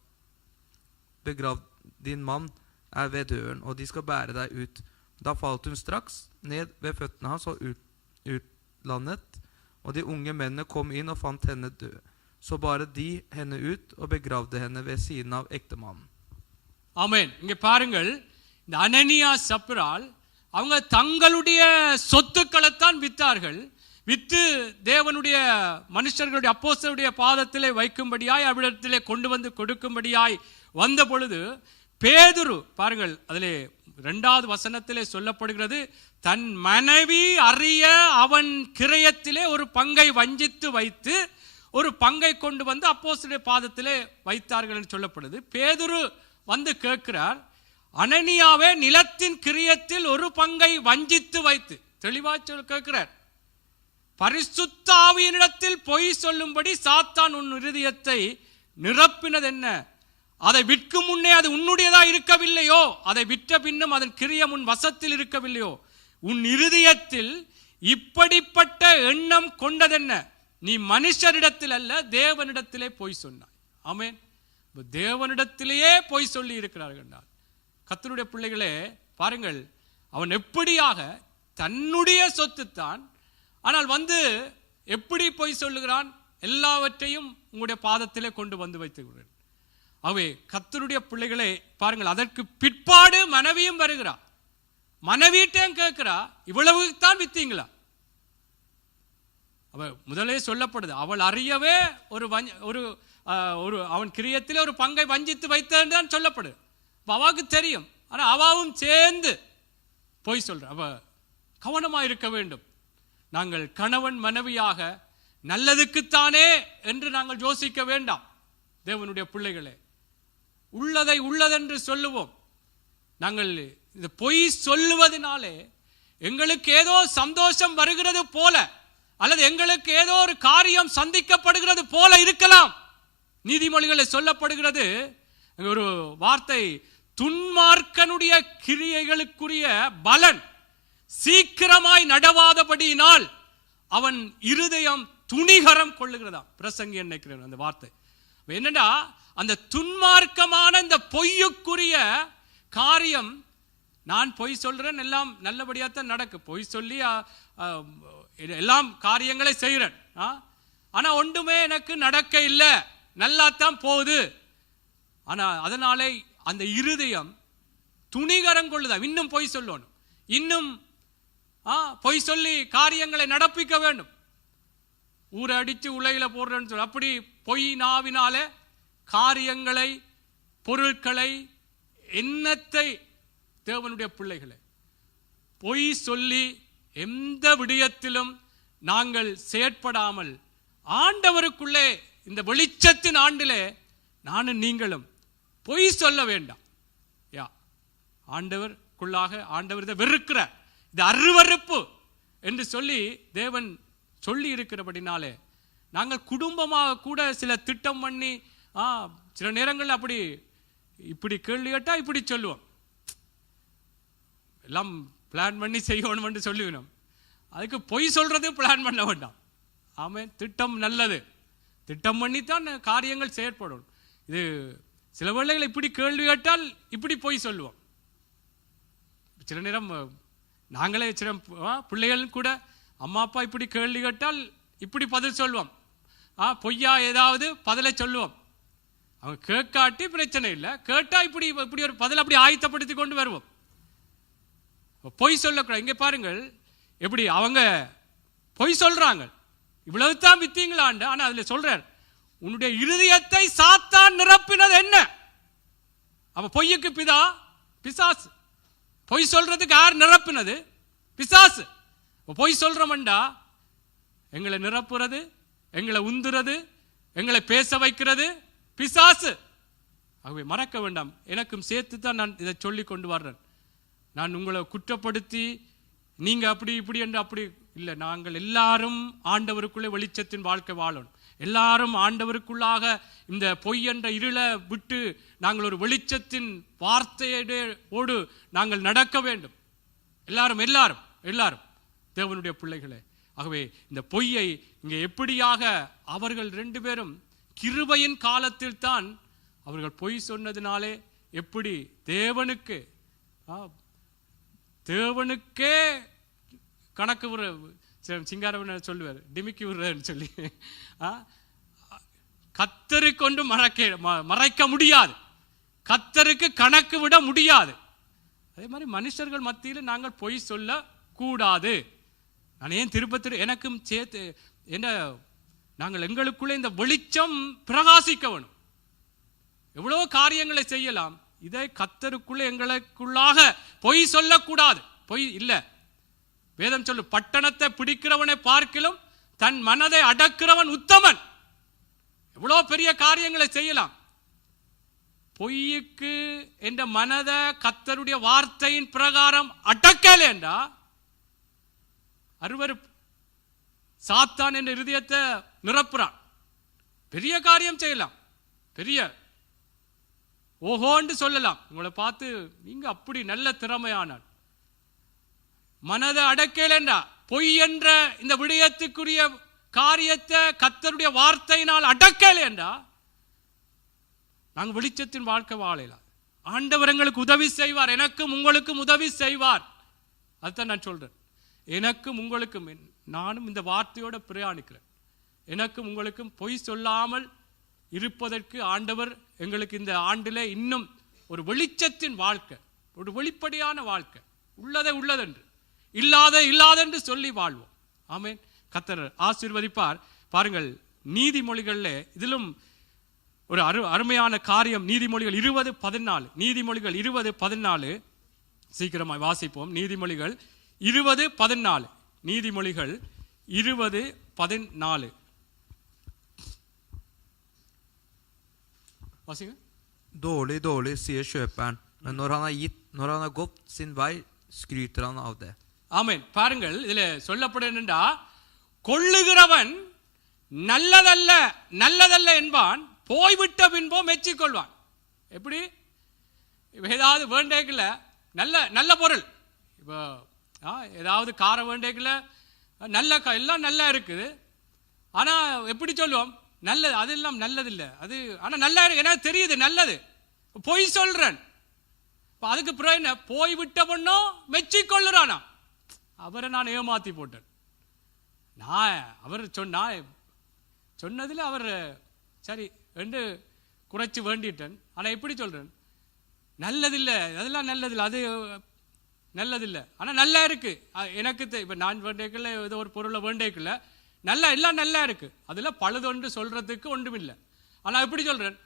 din mann er ved døren, og de skal bære deg ut. Da falt hun straks ned ved føttene hans og utlandet, og de unge mennene kom inn og fant henne død. Så bare de henne ut og begravde henne ved siden av ektemannen. ஆமென். இங்க பாருங்கள், இந்த அனனியா சப்ரால் அவங்க தங்களுடைய சொத்துக்களைத்தான் வித்தார்கள். With தேவனுடைய மனுஷர்களுடைய அப்போஸ்தலருடைய பாதத்திலே வைக்கும்படியாய் அவ்விடத்திலே கொண்டு வந்து கொடுக்கும்படியாய் வந்த பொழுது பேதுரு பாருங்கள், அதிலே 2வது வசனத்திலே சொல்லப்படுகிறது, தன் மனைவி அறிய அவன் கிரயத்திலே ஒரு பங்கை வஞ்சித்து வைத்து ஒரு பங்கை கொண்டு வந்து அப்போஸ்தலருடைய பாதத்திலே வைத்தார்கள் என்று சொல்லப்படுது. பேதுரு வந்து கேட்கிறார், அனனியாவே நிலத்தின் கிரியத்தில் ஒரு பங்கை வஞ்சித்து வைத்து, தெளிவா கேட்கிறார், பரிசுத்த ஆவியினிடத்தில் பொய் சொல்லும்படி சாத்தான் உன் இருதயத்தை நிரப்பினது என்ன? அதை விற்கும் முன்னே அது உன்னுடையதா இருக்கவில்லையோ? அதை விற்ற பின்னும் அதன் கிரியம் உன் வசத்தில் இருக்கவில்லையோ? உன் இருதயத்தில் இப்படிப்பட்ட எண்ணம் கொண்டதென்ன? நீ மனுஷரிடத்தில் அல்ல, தேவனிடத்திலே பொய் சொன்னாய். ஆமென். தேவனிடத்திலேயே பொய் சொல்லி இருக்கிறார்கள். கர்த்தருடைய பிள்ளைகளே பாருங்கள், அவன் எப்படியாக தன்னுடைய சொத்து தான், ஆனால் வந்து எப்படி பொய் சொல்லுகிறான்? எல்லாவற்றையும் உங்களுடைய பாதத்திலே கொண்டு வந்து வைத்துகிறேன். அவை கர்த்தருடைய பிள்ளைகளே பாருங்கள், அதற்கு பிற்பாடு மனைவியும் வருகிறார். மனைவிட்டையும் கேட்கிறா, இவ்வளவு தான் வித்தீங்களா? அவ முதலே சொல்லப்படுது, அவள் அறியவே ஒரு அவன் கிரியத்திலே ஒரு பங்கை வஞ்சித்து வைத்தான் சொல்லப்படுது. அவாவுக்கு தெரியும், ஆனால் அவாவும் சேர்ந்து பொய் சொல்ற. அவ கவனமாக இருக்க வேண்டும். நாங்கள் கணவன் மனைவியாக நல்லதுக்குத்தானே என்று நாங்கள் யோசிக்க வேண்டாம். தேவனுடைய பிள்ளைகளே, உள்ளதை உள்ளதென்று சொல்லுவோம். நாங்கள் இந்த பொய் சொல்லுவதனாலே எங்களுக்கு ஏதோ சந்தோஷம் வருகிறது போல, அல்லது எங்களுக்கு ஏதோ ஒரு காரியம் சந்திக்கப்படுகிறது போல இருக்கலாம். நீதிமொழிகளில் சொல்லப்படுகிறது ஒரு வார்த்தை, துன்மார்க்கனுடைய கிரியைகளுக்குரிய பலன் சீக்கிரமாய் நடவாதபடியினால் அவன் இருதயம் துணிகரம் கொள்ளுகிறதா. பிரசங்கி நினைக்கிறேன் அந்த வார்த்தை என்னடா, அந்த துன்மார்க்கமான இந்த பொய்யுக்குரிய காரியம், நான் பொய் சொல்றேன், எல்லாம் நல்லபடியாத்தான் நடக்கு, பொய் சொல்லி எல்லாம் காரியங்களை செய்கிறேன், ஆனா ஒன்றுமே எனக்கு நடக்க இல்லை, நல்லாத்தான் போகுது. ஆனா அதனாலே அந்த இருதயம் துணிகரம் கொள்ளுதா. இன்னும் பொய் சொல்லணும், இன்னும் பொய் சொல்லி காரியங்களை நடப்பிக்க வேண்டும். ஊரை அடித்து உலகில போடுறேன்னு சொல்லி அப்படி பொய் நாவினாலே காரியங்களை, பொருட்களை, எண்ணத்தை, தேவனுடைய பிள்ளைகளை பொய் சொல்லி எந்த விடயத்திலும் நாங்கள் செயற்படாமல் ஆண்டவருக்குள்ளே இந்த வெளிச்சத்தின் ஆண்டிலே நானும் நீங்களும் பொய் சொல்ல வேண்டாம். ஆண்டவருக்குள்ளாக ஆண்டவர் இதை வெறுக்கிறார், இது அருவருப்பு என்று சொல்லி தேவன் சொல்லி இருக்கிறபடினாலே நாங்கள் குடும்பமாக கூட சில திட்டம் பண்ணி சில நேரங்கள் அப்படி இப்படி கேள்வி கேட்டா இப்படி சொல்லுவோம், எல்லாம் பிளான் பண்ணி செய்யணும் என்று சொல்லுவோம். அதுக்கு பொய் சொல்றது பிளான் பண்ண வேண்டாம். ஆமென். திட்டம் நல்லது, திட்டம் பண்ணித்தான் காரியங்கள் செயற்படும். இது சில வேளைகள் இப்படி கேள்வி கேட்டால் இப்படி பொய் சொல்லுவோம். சில நேரம் நாங்களே சில பிள்ளைகள் கூட அம்மா அப்பா இப்படி கேள்வி கேட்டால் இப்படி பதில் சொல்லுவோம், பொய்யா ஏதாவது பதிலை சொல்லுவோம். அவங்க கேட்காட்டி பிரச்சனை இல்லை, கேட்டா இப்படி இப்படி ஒரு பதில் அப்படி ஆயத்தப்படுத்தி கொண்டு வருவோம். பொய் சொல்லக்கூடாது. இங்கே பாருங்கள் எப்படி அவங்க பொய் சொல்றாங்க. இவ்வளவுதான் வித்தீங்களாண்டு. ஆனா அதுல சொல்றார், உன்னுடைய இருதயத்தை சாத்தான் நிரப்பினது என்ன? அப்ப பொய்யுக்கு பிதா பிசாசு. பொய் சொல்றதுக்கு யார் நிரப்பினது? பிசாசு. பொய் சொல்றோம்டா எங்களை நிரப்புறது, எங்களை உந்துறது, எங்களை பேச வைக்கிறது பிசாசு. ஆகவே மறக்க வேண்டாம். எனக்கும் சேர்த்து தான் நான் இதை சொல்லி கொண்டு வர்றேன். நான் உங்களை குற்றப்படுத்தி நீங்க அப்படி இப்படி என்று அப்படி இல்லை. நாங்கள் எல்லாரும் ஆண்டவருக்குள்ளே வெளிச்சத்தின் வாழ்க்கை வாழணும். எல்லாரும் ஆண்டவருக்குள்ளாக இந்த பொய் என்ற இருளை விட்டு நாங்கள் ஒரு வெளிச்சத்தின் வார்த்தையோடு நாங்கள் நடக்க வேண்டும். எல்லாரும் எல்லாரும் எல்லாரும் தேவனுடைய பிள்ளைகளே. ஆகவே இந்த பொய்யை இங்கே எப்படியாக அவர்கள் 2 பேரும் கிருபையின் காலத்தில் தான் அவர்கள் பொய் சொன்னதினாலே எப்படி தேவனுக்கே கணக்கு சிங்காரவன சொல்லுவார், டிமிக்கி விடுறன்னு சொல்லி, கத்தரு கொண்டு மறைக்க முடியாது, கத்தருக்கு கணக்கு விட முடியாது. அதே மாதிரி மனுஷர்கள் மத்தியில் நாங்கள் பொய் சொல்ல கூடாது. நான் ஏன் திருப்பத்திரு எனக்கும் சேர்த்து என்ன, நாங்கள் எங்களுக்குள்ளே இந்த வெளிச்சம் பிரகாசிக்க வேணும். எவ்வளவு காரியங்களை செய்யலாம். இதை கத்தருக்குள்ளே எங்களுக்குள்ளாக பொய் சொல்லக்கூடாது. பொய் இல்லை. வேதம் சொல்லு, பட்டணத்தை பிடிக்கிறவனை பார்க்கிலும் தன் மனதை அடக்கிறவன் உத்தமன். எவ்வளவு பெரிய காரியங்களை செய்யலாம். பொய்யுக்கு என்ற மனதை கத்தருடைய வார்த்தையின் பிரகாரம் அடக்கலேண்டா அருவருப்பு. சாத்தான் என்ற இருதயத்தை நிரப்புறான். பெரிய காரியம் செய்யலாம், பெரிய ஓஹோன்னு சொல்லலாம். உங்களை பார்த்து நீங்க அப்படி நல்ல திறமையானார். மனதை அடக்கலேண்டா பொய் என்ற இந்த விடயத்துக்குரிய காரியத்தை கத்தருடைய வார்த்தையினால் அடக்கலேண்டா நாங்கள் வெளிச்சத்தின் வாழ்க்கை வாழலாம். ஆண்டவர் எங்களுக்கு உதவி செய்வார். எனக்கும் உங்களுக்கும் உதவி செய்வார். அதுதான் நான் சொல்றேன். எனக்கும் உங்களுக்கும், நானும் இந்த வார்த்தையோட பிரயாணிக்கிறேன். எனக்கும் உங்களுக்கும் பொய் சொல்லாமல் இருப்பதற்கு ஆண்டவர் எங்களுக்கு இந்த ஆண்டிலே இன்னும் ஒரு வெளிச்சத்தின் வாழ்க்கை, ஒரு வெளிப்படையான வாழ்க்கை, உள்ளதை உள்ளதென்று இல்லாதென்று சொல்லி வாழ்வோம். ஆமென். கர்த்தர் ஆசீர்வதிப்பார். பாருங்கள், நீதிமொழிகள்ல இதிலும் ஒரு அருமையான காரியம். நீதிமொழிகள் 20:14. நீதிமொழிகள் 20:14 சீக்கிரமாய் வாசிப்போம். நீதிமொழிகள் 20:14. நீதிமொழிகள் 20:14 வாசிங்க. Dårlig, dårlig, sier kjøperen, men når han har gått sin vei, skryter han av det. ஆமென். பாருங்கள், இதுல சொல்லப்படுகின்றா, கொள்ளுகிறவன் நல்லதல்ல நல்லதல்ல என்பான், போய்விட்ட பின்போ மெச்சிக்கொள்வான். எப்படி? ஏதாவது வேண்டேக்கல நல்ல நல்ல பொருள், இப்போ ஏதாவது கார வேண்டேக்கல நல்ல எல்லாம் நல்லா இருக்குது. ஆனா எப்படி சொல்லுவோம்? நல்லது, அதெல்லாம் நல்லது இல்லை அது. ஆனா நல்லா எனக்கு தெரியுது நல்லது, பொய் சொல்றேன். அதுக்கு பிறகு என்ன? போய்விட்ட பொண்ணோ மெச்சிக்கொள்ளுறானா? அவரை நான் ஏமாத்தி போட்டேன். நான் அவர் சொன்னதில் அவர் சரி என்று குறைச்சி வேண்டிட்டேன். ஆனா எப்படி சொல்றேன்? நல்லதில்லை, அதெல்லாம் நல்லதில்லை, அது நல்லதில்லை. ஆனா நல்லா இருக்கு எனக்கு. இப்ப நான் வேண்டேக்கல, ஏதோ ஒரு பொருளை வேண்டேக்கல, நல்லா எல்லாம் நல்லா இருக்கு, அதுல பழுதொன்று சொல்றதுக்கு ஒன்றும் இல்லை. ஆனா எப்படி சொல்றேன்?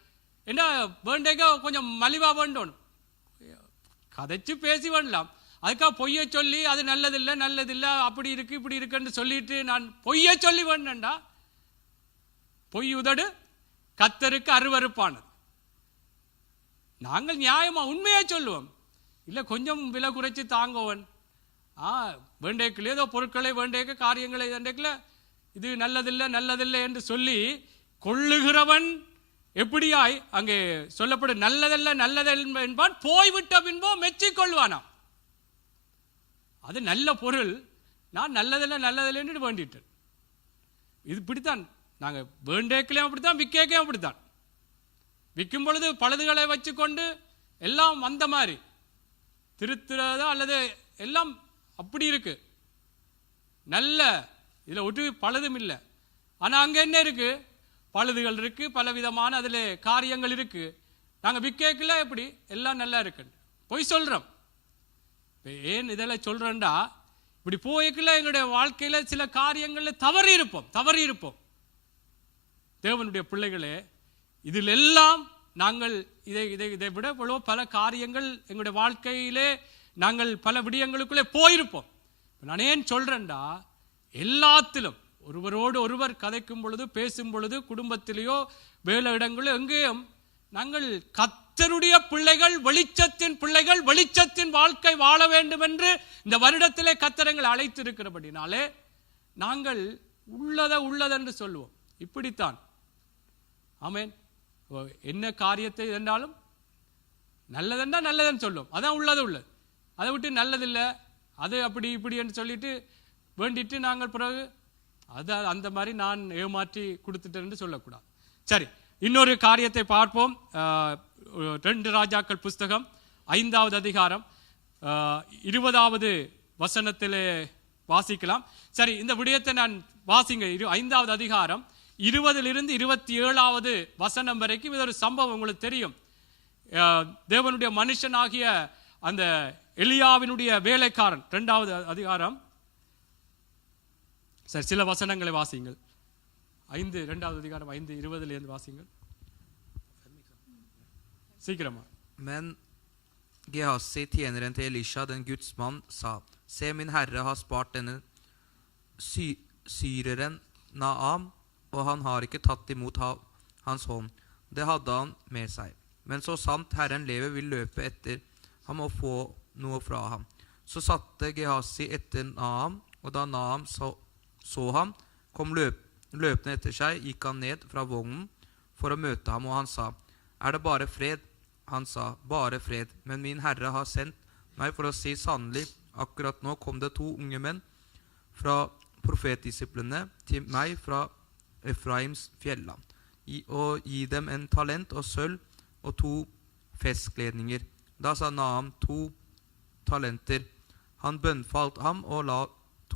என்ன வேண்டேக்க கொஞ்சம் மலிவா வேண்டணும், கதைச்சு பேசி வேண்டலாம். அதுக்காக பொய்ய சொல்லி அது நல்லதில்லை நல்லதில்லை அப்படி இருக்கு இப்படி இருக்குன்னு சொல்லிட்டு நான் பொய்ய சொல்லி வேண்டா. பொய் உதடு கர்த்தருக்கு அருவருப்பானது. நாங்கள் நியாயமா உண்மையா சொல்லுவோம். இல்லை கொஞ்சம் விலை குறைச்சி தாங்குவன், வேண்டேக்கில் ஏதோ பொருட்களை வேண்டேக்க காரியங்களை வேண்டேக்கல இது நல்லதில்லை என்று சொல்லி கொள்ளுகிறவன் எப்படியாய் அங்கே சொல்லப்படும் நல்லதல்ல என்பான், போய்விட்ட பின்போ மெச்சிக்கொள்வானாம். அது நல்ல பொருள், நான் நல்லதில்லை என்று வேண்டிட்டேன். இது இப்படித்தான் நாங்கள் வேண்டேக்கலையும் அப்படித்தான், விற்கேக்கையும் அப்படித்தான். விற்கும் பொழுது பழுதுகளை வச்சுக்கொண்டு எல்லாம் அந்த மாதிரி திருத்துறதா அல்லது எல்லாம் அப்படி இருக்கு. நல்ல இதுல ஒட்டு பழுதும் இல்லை. ஆனா அங்க என்ன இருக்கு? பழுதுகள் இருக்கு, பலவிதமான அதுல காரியங்கள் இருக்கு. நாங்க விற்கல எப்படி எல்லாம் நல்லா இருக்கு, பொய் சொல்றோம். ஏன் இதெல்லாம் சொல்றேன்டா, இப்படி போய்க்குள்ள எங்களுடைய வாழ்க்கையில சில காரியங்கள்ல தவறி இருப்போம். தேவனுடைய பிள்ளைகளே, இதில் எல்லாம் நாங்கள் இதை விட பல காரியங்கள் எங்களுடைய வாழ்க்கையிலே நாங்கள் பல விடயங்களுக்குள்ளே போயிருப்போம். நான் ஏன் சொல்றேன்டா, எல்லாத்திலும் ஒருவரோடு ஒருவர் கதைக்கும் பொழுது, பேசும் பொழுது, குடும்பத்திலேயோ வேலை இடங்களோ எங்கேயும் நாங்கள் கர்த்தருடைய பிள்ளைகள், வெளிச்சத்தின் பிள்ளைகள், வெளிச்சத்தின் வாழ்க்கை வாழ வேண்டும் என்று இந்த வருடத்திலே கர்த்தர் எங்களை அழைத்திருக்கிறபடினாலே நாங்கள் உள்ளதென்று சொல்லுவோம். இப்படித்தான். ஆமென். என்ன காரியத்தை என்றாலும் நல்லதென்றா நல்லதுன்னு சொல்லுவோம். அதான் உள்ளது. அதை விட்டு நல்லதில்லை, அது அப்படி இப்படி என்று சொல்லிட்டு வேண்டிட்டு நாங்கள் பிறகு அது அந்த மாதிரி நான் ஏமாற்றி கொடுத்துட்டேன்னு சொல்லக்கூடாது. சரி, இன்னொரு காரியத்தை பார்ப்போம். 2 ராஜாக்கள் புஸ்தகம் 5வது அதிகாரம் 20வது வசனத்திலே வாசிக்கலாம். சரி, இந்த விடயத்தை நான் வாசிங்க. 5வது அதிகாரம் 20லிருந்து 27வது வசனம் வரைக்கும் இது ஒரு சம்பவம். உங்களுக்கு தெரியும், தேவனுடைய மனுஷனாகிய அந்த எலியாவினுடைய வேலைக்காரன். 2வது அதிகாரம். சரி, சில வசனங்களை வாசிங்கள். 2வது அதிகாரம் 5:20 வாசிங்கள் சீக்கிரமா. Men Gehazi, tjeneren til Elisha, den Guds mann, sa: Se, min herre har spart denne syreren Naam, og han har ikke tatt imot hans hånd. Det hadde han med seg. Men så sant Herren lever, vil løpe etter ham og få noe fra ham. Så satte Gehazi etter Naam, og da Naam så ham, kom løpende etter seg, gikk han ned fra vognen for å møte ham, og han sa: Er det bare fred? Han sa: Bare fred, men min herre har sendt meg for å si sannelig, akkurat nå kom det 2 unge menn fra profetdisiplene til meg fra Efraims fjelland, og gi dem en talent og sølv og 2 festkledninger. Da sa Naam: 2 talenter. Han bønnfalt ham og la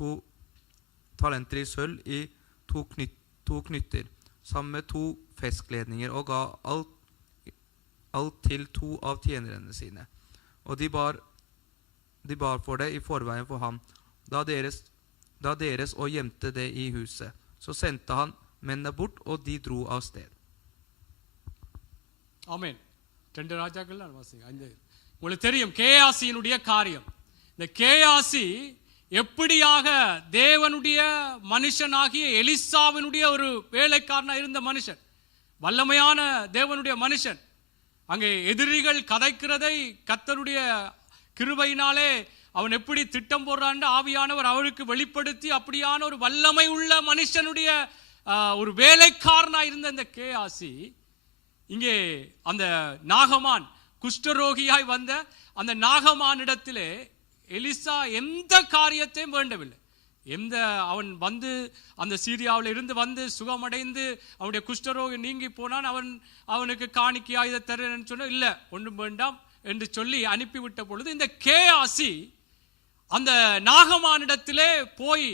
2 talenter i sølv i 2 knytter, sammen med 2 festkledninger, og ga alt til 2 av tjenerne sine. Og de bar for det i forveien for ham, da deres og gjemte det i huset. Så sendte han mennene bort, og de dro av sted. ஆமென். 2 ராஜாக்கள் நான் வாசிங்க. உங்களுக்கு தெரியும் கேயாசியினுடைய காரியம். இந்த கேயாசி எப்படியாக தேவனுடைய மனுஷனாகிய எலிசாவினுடைய ஒரு வேலைக்காரனா இருந்த மனுஷன், வல்லமையான தேவனுடைய மனுஷன். அங்கே எதிரிகள் கதைக்கிறதை கர்த்தருடைய கிருபையினாலே அவன் எப்படி திட்டம் போடுறான்னு ஆவியானவர் அவருக்கு வெளிப்படுத்தி அப்படியான ஒரு வல்லமை உள்ள மனுஷனுடைய ஒரு வேலைக்காரனா இருந்த இந்த கேயாசி இங்கே அந்த நாகமான், குஷ்டரோகியாய் வந்த அந்த நாகமானிடத்திலே எலிசா எந்த காரியத்தையும் வேண்டவில்லை. அவன் வந்து அந்த சீரியாவில் இருந்து வந்து சுகமடைந்து அவனுடைய குஷ்டரோகி நீங்கி போனான். அவனுக்கு காணிக்கையா இதை தரேன்னு சொன்ன, இல்லை ஒன்றும் வேண்டாம் என்று சொல்லி அனுப்பிவிட்ட பொழுது இந்த கேயாசி அந்த நாகமானிடத்திலே போய்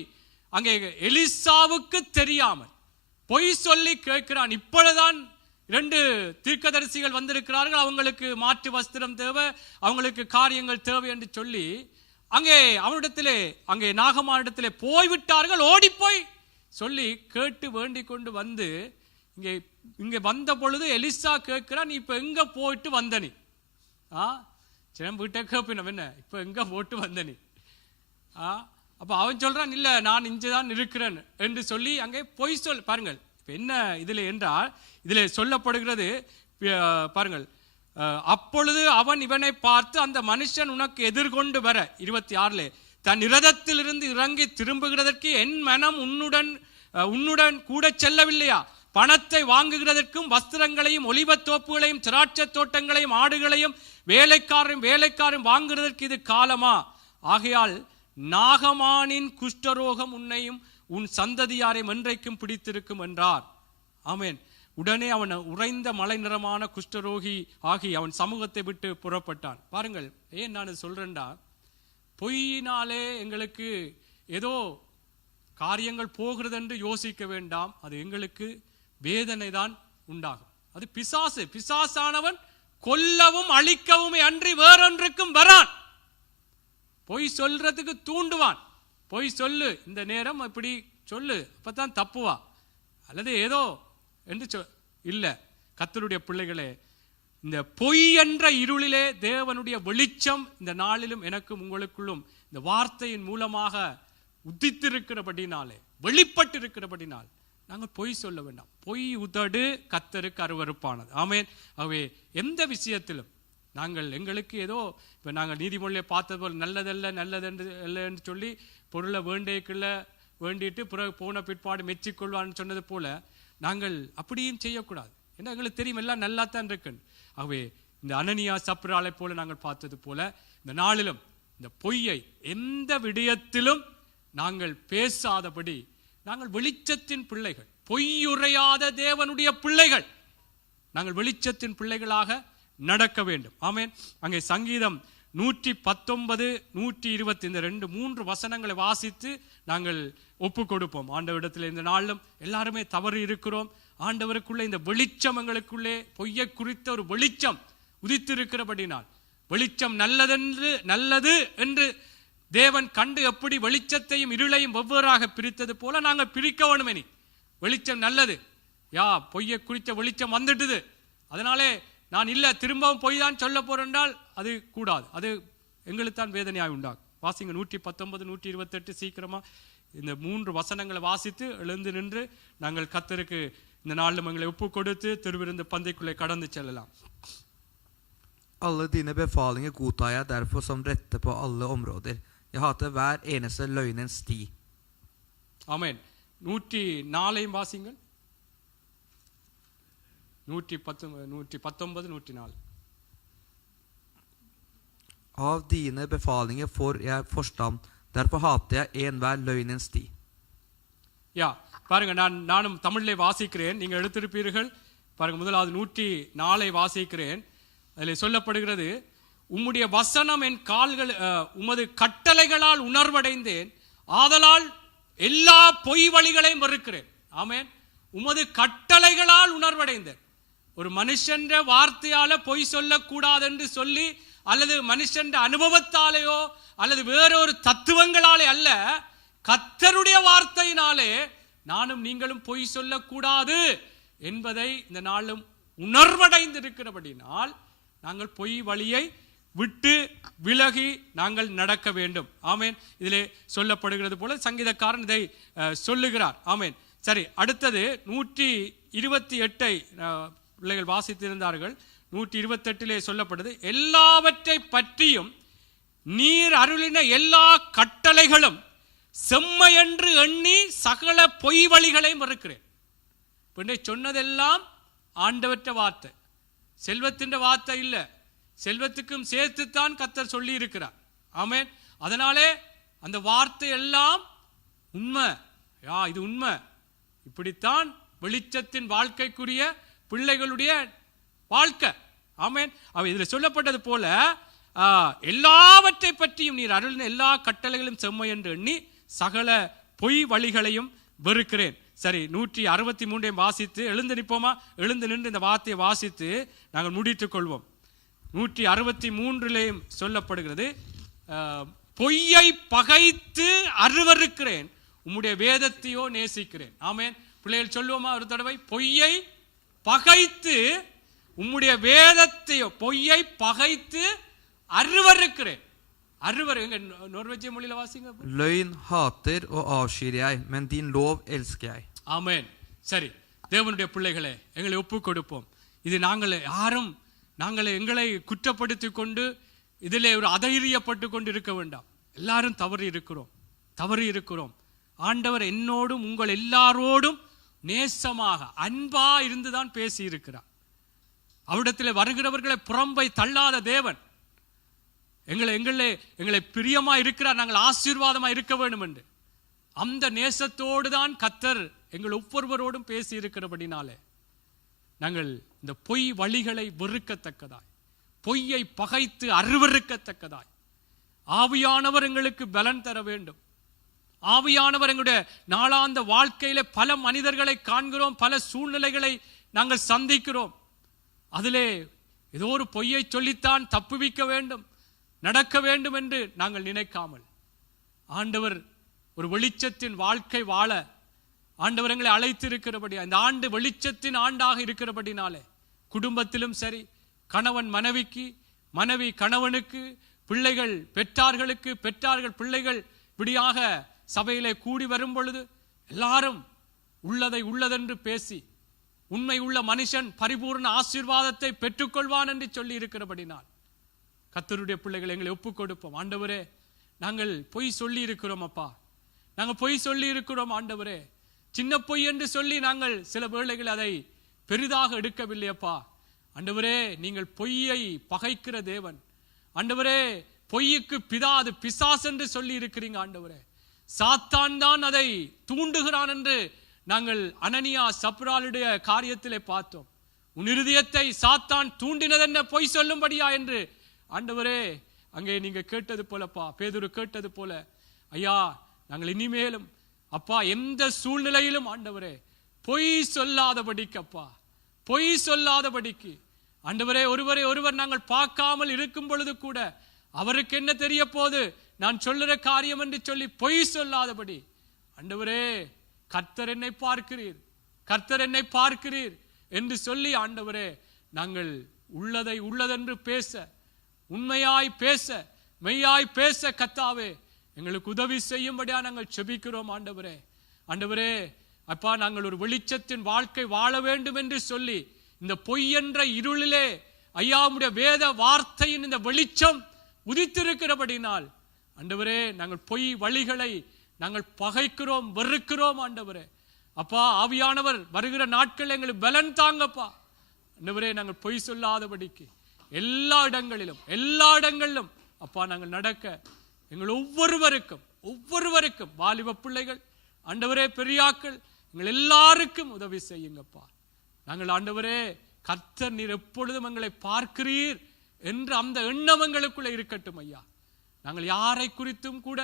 அங்கே எலிசாவுக்கு தெரியாமல் பொய் சொல்லி கேட்கிறான். இப்பொழுதுதான் 2 தீர்க்கதரிசிகள் வந்திருக்கிறார்கள், அவங்களுக்கு மாற்று வஸ்திரம் தேவை, அவங்களுக்கு காரியங்கள் தேவை என்று சொல்லி அங்கே அவனிடத்திலே அங்கே நாகமானிடத்திலே போய்விட்டார்கள். ஓடிப்போய் சொல்லி கேட்டு வேண்டிக் கொண்டு வந்து இங்கே வந்த பொழுது எலிசா கேட்கிறான், நீ இப்ப எங்க போயிட்டு வந்த நீ? வீட்டை கேப்பினம், என்ன இப்ப எங்க போட்டு வந்த நீ? அப்ப அவன் சொல்றான், இல்ல நான் இங்கதான் இருக்கிறேன் என்று சொல்லி அங்கே பொய் சொல். பாருங்கள் என்ன இதுல என்றால், இதுல சொல்லப்படுகிறது பாருங்கள், அப்பொழுது அவன் இவனை பார்த்து, அந்த மனுஷன் உனக்கு எதிர்கொண்டு வர 26 தன் இரதத்திலிருந்து இறங்கி திரும்புகிறதற்கு என் மனம் உன்னுடன் கூட செல்லவில்லையா? பணத்தை வாங்குகிறதற்கும் வஸ்திரங்களையும் ஒலிவத்தோப்புகளையும் திராட்சை தோட்டங்களையும் ஆடுகளையும் வேலைக்காரரும் வாங்குகிறதற்கு இது காலமா? ஆகையால் நாகமானின் குஷ்டரோகம் உன்னையும் உன் சந்ததியாரையும் என்றைக்கும் பிடித்திருக்கும் என்றார். ஆமென். உடனே அவன் உறைந்த மலை நிறமான குஷ்டரோகி ஆகி அவன் சமூகத்தை விட்டு புறப்பட்டான். பாருங்கள், ஏன் நான் சொல்றேன்டா, பொய்யினாலே எங்களுக்கு ஏதோ காரியங்கள் போகிறது என்று யோசிக்க வேண்டாம். அது எங்களுக்கு வேதனை தான் உண்டாகும். அது பிசாசானவன் கொல்லவும் அழிக்கவும் அன்றி வேறொன்றுக்கும் வரான். பொய் சொல்றதுக்கு தூண்டுவான். பொய் சொல்லு, இந்த நேரம் இப்படி சொல்லு, அப்பதான் தப்புவா அல்லது ஏதோ என்று இல்லை. கர்த்தருடைய பிள்ளைகளே, இந்த பொய் என்ற இருளிலே தேவனுடைய வெளிச்சம் இந்த நாளிலும் எனக்கும் உங்களுக்குள்ளும் இந்த வார்த்தையின் மூலமாக உதித்திருக்கிறபடினாலே, வெளிப்பட்டிருக்கிறபடினால் நாங்கள் பொய் சொல்ல வேண்டாம். பொய் உதடு கர்த்தருக்கு அருவருப்பானது. ஆமென். ஆகவே எந்த விஷயத்திலும் நாங்கள் எங்களுக்கு ஏதோ இப்போ நாங்கள் நீதிமொழியை பார்த்தது போல் நல்லதல்ல நல்லதென்று என்று சொல்லி பொருளை வேண்டிட்டு பிறகு போன பிற்பாடு மெச்சிக்கொள்வான்னு சொன்னது போல நாங்கள் அப்படியும் செய்யக்கூடாது. ஏன்னா எங்களுக்கு தெரியும் எல்லாம் நல்லா தான் இருக்குன்னு. ஆகவே இந்த அனனியா சப்ராலை போல நாங்கள் பார்த்தது போல இந்த நாளிலும் இந்த பொய்யை எந்த விடயத்திலும் நாங்கள் பேசாதபடி நாங்கள் வெளிச்சத்தின் பிள்ளைகள், பொய்யுரையாத தேவனுடைய பிள்ளைகள், நாங்கள் வெளிச்சத்தின் பிள்ளைகளாக நடக்க வேண்டும். ஆமென். அங்கே சங்கீதம் 119, 120 இந்த 3 வசனங்களை வாசித்து நாங்கள் ஒப்பு கொடுப்போம் ஆண்டவரிடத்தில். இந்த நாளிலும் எல்லாருமே தவறு இருக்கிறோம். ஆண்டவருக்குள்ளே இந்த வெளிச்சம் எங்களுக்குள்ளே பொய்யை குறித்த ஒரு வெளிச்சம் உதித்திருக்கிறபடினால், வெளிச்சம் நல்லது என்று தேவன் கண்டு எப்படி வெளிச்சத்தையும் இருளையும் வெவ்வேறாக பிரித்தது போல நாங்கள் பிரிக்க வேணும். இனி வெளிச்சம் நல்லது, பொய்யை குறித்த வெளிச்சம் வந்துட்டுது, அதனாலே நான் இல்லை திரும்பவும் பொய் தான் சொல்ல போறேன்றால் அது கூடாது. அது எங்களுக்கு தான் வேதனையாக உண்டாகும். வாசிங்க 119, 128 சீக்கிரமா இந்த 3 வசனங்களை வாசித்து எழுந்து நின்று நாங்கள் கர்த்தருக்கு இந்த நாளிலும் எங்களை ஒப்பு கொடுத்து திருவிருந்து பந்தைக்குள்ளே கடந்து செல்லலாம். Alle dine befalinger godtar jeg derfor som rette på alle områder. Jeg hater hver eneste løgnens sti. ஆமென். 104 வாசிங்கள். 119, 104. Av dine befalinger får jeg forstand, derfor hater jeg enhver løgnens sti. பாருங்க, நானும் தமிழிலே வாசிக்கிறேன், நீங்கள் எடுத்திருப்பீர்கள். பாருங்க, முதலாவது 104 வாசிக்கிறேன். அதில் சொல்லப்படுகிறது, உம்முடைய வசனம் என் கால்கள் உமது கட்டளைகளால் உணர்வடைந்தேன், ஆதலால் எல்லா பொய் வழிகளையும் வெறுக்கிறேன். ஆமென். உமது கட்டளைகளால் உணர்வடைந்தேன். ஒரு மனுஷன் வார்த்தையால பொய் சொல்லக்கூடாது என்று சொல்லி அல்லது மனுஷன் அனுபவத்தாலேயோ அல்லது வேறொரு தத்துவங்களாலே அல்ல, கர்த்தருடைய வார்த்தையினாலே நானும் நீங்களும் பொய் சொல்லக்கூடாது என்பதை இந்த நாளும் உணர்வடைந்திருக்கிறபடினால் நாங்கள் பொய் வழியை விட்டு விலகி நாங்கள் நடக்க வேண்டும். ஆமேன். இதிலே சொல்லப்படுகிறது போல சங்கீதக்காரன் இதை சொல்லுகிறார். ஆமேன். சரி, அடுத்தது 128 பிள்ளைகள் வாசித்திருந்தார்கள். 128 சொல்லப்படுது, எல்லாவற்றை பற்றியும் நீர் அருளின எல்லா கட்டளைகளும் செம்மையென்று எண்ணி சகல பொய் வழிகளையும் மறுக்கிறேன். சொன்னதெல்லாம் ஆண்டவற்ற வார்த்தை, செல்வத்தின் வார்த்தை இல்ல. செல்வத்துக்கும் சேர்த்துத்தான் கர்த்தர் சொல்லி இருக்கிறார். ஆமென். அதனாலே அந்த வார்த்தை எல்லாம் உண்மை. இது உண்மை. இப்படித்தான் வெளிச்சத்தின் வாழ்க்கைக்குரிய பிள்ளைகளுடைய வாழ்க்கை. ஆமென். இதில் சொல்லப்பட்டது போல எல்லாவற்றை பற்றியும் நீர் அருளின எல்லா கட்டளைகளும் செம்மை என்று எண்ணி சகல பொய் வழிகளையும் வெறுக்கிறேன். சரி, 163 வாசித்து எழுந்து நிற்போமா? எழுந்து நின்று இந்த வார்த்தையை வாசித்து நாங்கள் முடித்துக் கொள்வோம். 163 சொல்லப்படுகிறது, பொய்யை பகைத்து அருவருக்கிறேன், உம்முடைய வேதத்தையோ நேசிக்கிறேன். ஆமென். பிள்ளைகள் சொல்லுவோமா ஒரு தடவை? பொய்யை பகைத்து உம்முடைய வேதத்தையோ, பொய்யை பகைத்து அருவருக்கிறேன். நோர்வேஜிய மொழியில வாசிங்க. Løgn hater og avskyr jeg, men din lov elsker jeg. ஆமென். சரி, தேவனுடைய பிள்ளைகளே, எங்களை ஒப்பு கொடுப்போம். இது நாங்கள் எங்களை குற்றப்படுத்திக் கொண்டு இதிலே ஒரு அதைரியப்பட்டு கொண்டு இருக்க வேண்டாம். எல்லாரும் தவறு இருக்கிறோம். ஆண்டவர் என்னோடும் உங்கள் எல்லாரோடும் நேசமாக அன்பா இருந்துதான் பேசி இருக்கிறார். அவரிடத்தில் வருகிறவர்களை புறம்பை தள்ளாத தேவன். எங்களை பிரியமா இருக்கிறார், நாங்கள் ஆசீர்வாதமா இருக்க வேண்டும் என்று அந்த நேசத்தோடு தான் கர்த்தர் எங்கள் ஒவ்வொருவரோடும் பேசி இருக்கிறபடினாலே நாங்கள் இந்த பொய் வழிகளை வெறுக்கத்தக்கதாய், பொய்யை பகைத்து அருவருக்கத்தக்கதாய் ஆவியானவர் எங்களுக்கு பலன் தர வேண்டும். ஆவியானவர் எங்களுடைய நாளாந்த வாழ்க்கையில பல மனிதர்களை காண்கிறோம், பல சூழ்நிலைகளை நாங்கள் சந்திக்கிறோம். அதிலே ஏதோ ஒரு பொய்யை சொல்லித்தான் தப்புவிக்க வேண்டும், நடக்க வேண்டும் என்று நாங்கள் நினைக்காமல் ஆண்டவர் ஒரு வெளிச்சத்தின் வாழ்க்கை வாழ ஆண்டவர் எங்களை அழைத்து இருக்கிறபடி, அந்த ஆண்டு வெளிச்சத்தின் ஆண்டாக இருக்கிறபடினாலே குடும்பத்திலும் சரி, கணவன் மனைவிக்கு, மனைவி கணவனுக்கு, பிள்ளைகள் பெற்றார்களுக்கு, பெற்றார்கள் பிள்ளைகள், இப்படியாக சபையிலே கூடி வரும் பொழுது எல்லாரும் உள்ளதை உள்ளதென்று பேசி, உண்மை உள்ள மனுஷன் பரிபூர்ண ஆசீர்வாதத்தை பெற்றுக்கொள்வான் என்று சொல்லி இருக்கிறபடினால் கர்த்தருடைய பிள்ளைகளை எங்களை ஒப்புக் கொடுப்போம். ஆண்டவரே, நாங்கள் பொய் சொல்லி இருக்கிறோம் அப்பா, நாங்கள் பொய் சொல்லி இருக்கிறோம் ஆண்டவரே. சின்ன பொய் என்று சொல்லி நாங்கள் சில வேளைகள் அதை பெரிதாக எடுக்கவில்லை அப்பா. ஆண்டவரே, நீங்கள் பொய்யை பகைக்கிற தேவன். ஆண்டவரே, பொய்யுக்கு பிதா, அது பிசாசு என்று சொல்லி இருக்கிறீங்க ஆண்டவரே. சாத்தான் தான் அதை தூண்டுகிறான் என்று நாங்கள் அனனியா சப்ராளுடைய காரியத்திலே பார்த்தோம். உன் இருதயத்தை சாத்தான் தூண்டினதென்ன பொய் சொல்லும்படியா என்று ஆண்டவரே அங்கே நீங்க கேட்டது போலப்பா, பேதுரு கேட்டது போல ஐயா, நாங்கள் இனிமேலும் அப்பா எந்த சூழ்நிலையிலும் ஆண்டவரே பொய் சொல்லாதபடிக்கு அப்பா, பொய் சொல்லாதபடிக்கு ஆண்டவரே, ஒருவரை ஒருவர் நாங்கள் பார்க்காமல் இருக்கும் பொழுது கூட அவருக்கு என்ன தெரிய போது நான் சொல்லுற காரியம் என்று சொல்லி பொய் சொல்லாதபடி ஆண்டவரே, கர்த்தர் என்னை பார்க்கிறீர், கர்த்தர் என்னை பார்க்கிறீர் என்று சொல்லி ஆண்டவரே நாங்கள் உள்ளதை உள்ளதென்று பேச, உண்மையாய் பேச, மெய்யாய் பேச கர்த்தாவே எங்களுக்கு உதவி செய்யும்படியா நாங்கள் செபிக்கிறோம் ஆண்டவரே. ஆண்டவரே அப்பா, நாங்கள் ஒரு வெளிச்சத்தின் வாழ்க்கை வாழ வேண்டும் என்று சொல்லி இந்த பொய் என்ற இருளிலே ஐயா உம்முடைய வேத வார்த்தையின் இந்த வெளிச்சம் உதித்திருக்கிறபடினால் ஆண்டவரே நாங்கள் பொய் வழிகளை நாங்கள் பகைக்கிறோம், வெறுக்கிறோம் ஆண்டவரே. அப்பா, ஆவியானவர் வருகிற நாட்கள் எங்களுக்கு பலன் தாங்கப்பா. ஆண்டவரே, நாங்கள் பொய் சொல்லாதபடிக்கு எல்லா இடங்களிலும் அப்பா நாங்கள் நடக்க எங்கள் ஒவ்வொருவருக்கும் வாலிப பிள்ளைகள் ஆண்டவரே, பெரியாக்கள், எங்கள் எல்லாருக்கும் உதவி செய்யுங்கப்பா. நாங்கள் ஆண்டவரே, கர்த்தர் நீர் எப்பொழுதும் எங்களை பார்க்கிறீர் என்று அந்த எண்ணம் எங்களுக்குள்ள இருக்கட்டும் ஐயா. நாங்கள் யாரை குறித்தும் கூட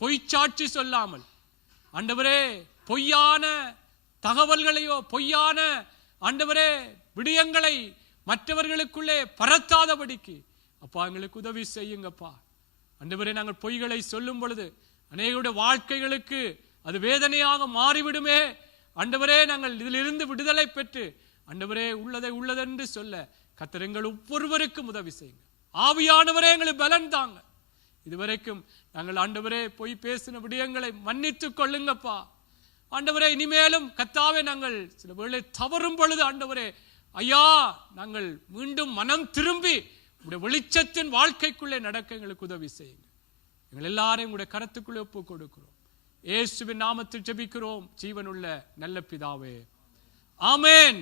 பொய்ச்சாட்சி சொல்லாமல் ஆண்டவரே, பொய்யான தகவல்களையோ பொய்யான ஆண்டவரே விடயங்களை மற்றவர்களுக்குள்ளே பரத்தாதபடிக்கு அப்பா எங்களுக்கு உதவி செய்யுங்கப்பா. ஆண்டவரே, நாங்கள் பொய்களை சொல்லும் பொழுது அநேகருடைய வாழ்க்கைகளுக்கு அது வேதனையாக மாறிவிடுமே. ஆண்டவரே, நாங்கள் இதிலிருந்து விடுதலை பெற்று ஆண்டவரே உள்ளதை உள்ளதென்று சொல்ல கர்த்தர் எங்கள் ஒவ்வொருவருக்கும் உதவி செய்யுங்க. ஆவியானவரே எங்களுக்கு பலன் தாங்க. இதுவரைக்கும் நாங்கள் ஆண்டவரே பொய் பேசின விடயங்களை மன்னித்துக் கொள்ளுங்கப்பா. ஆண்டவரே, இனிமேலும் கர்த்தாவே நாங்கள் சில வேளை தவறும் பொழுது ஆண்டவரே ஐயா நாங்கள் மீண்டும் மனம் திரும்பி உங்களுடைய வெளிச்சத்தின் வாழ்க்கைக்குள்ளே நடக்க எங்களுக்கு உதவி செய்யுங்க. எங்கள் எல்லாரையும் உங்களுடைய கரத்துக்குள்ளே ஒப்புக் கொடுக்கிறோம். இயேசுவின் நாமத்தில் ஜெபிக்கிறோம் ஜீவனுள்ள நல்ல பிதாவே, ஆமென்.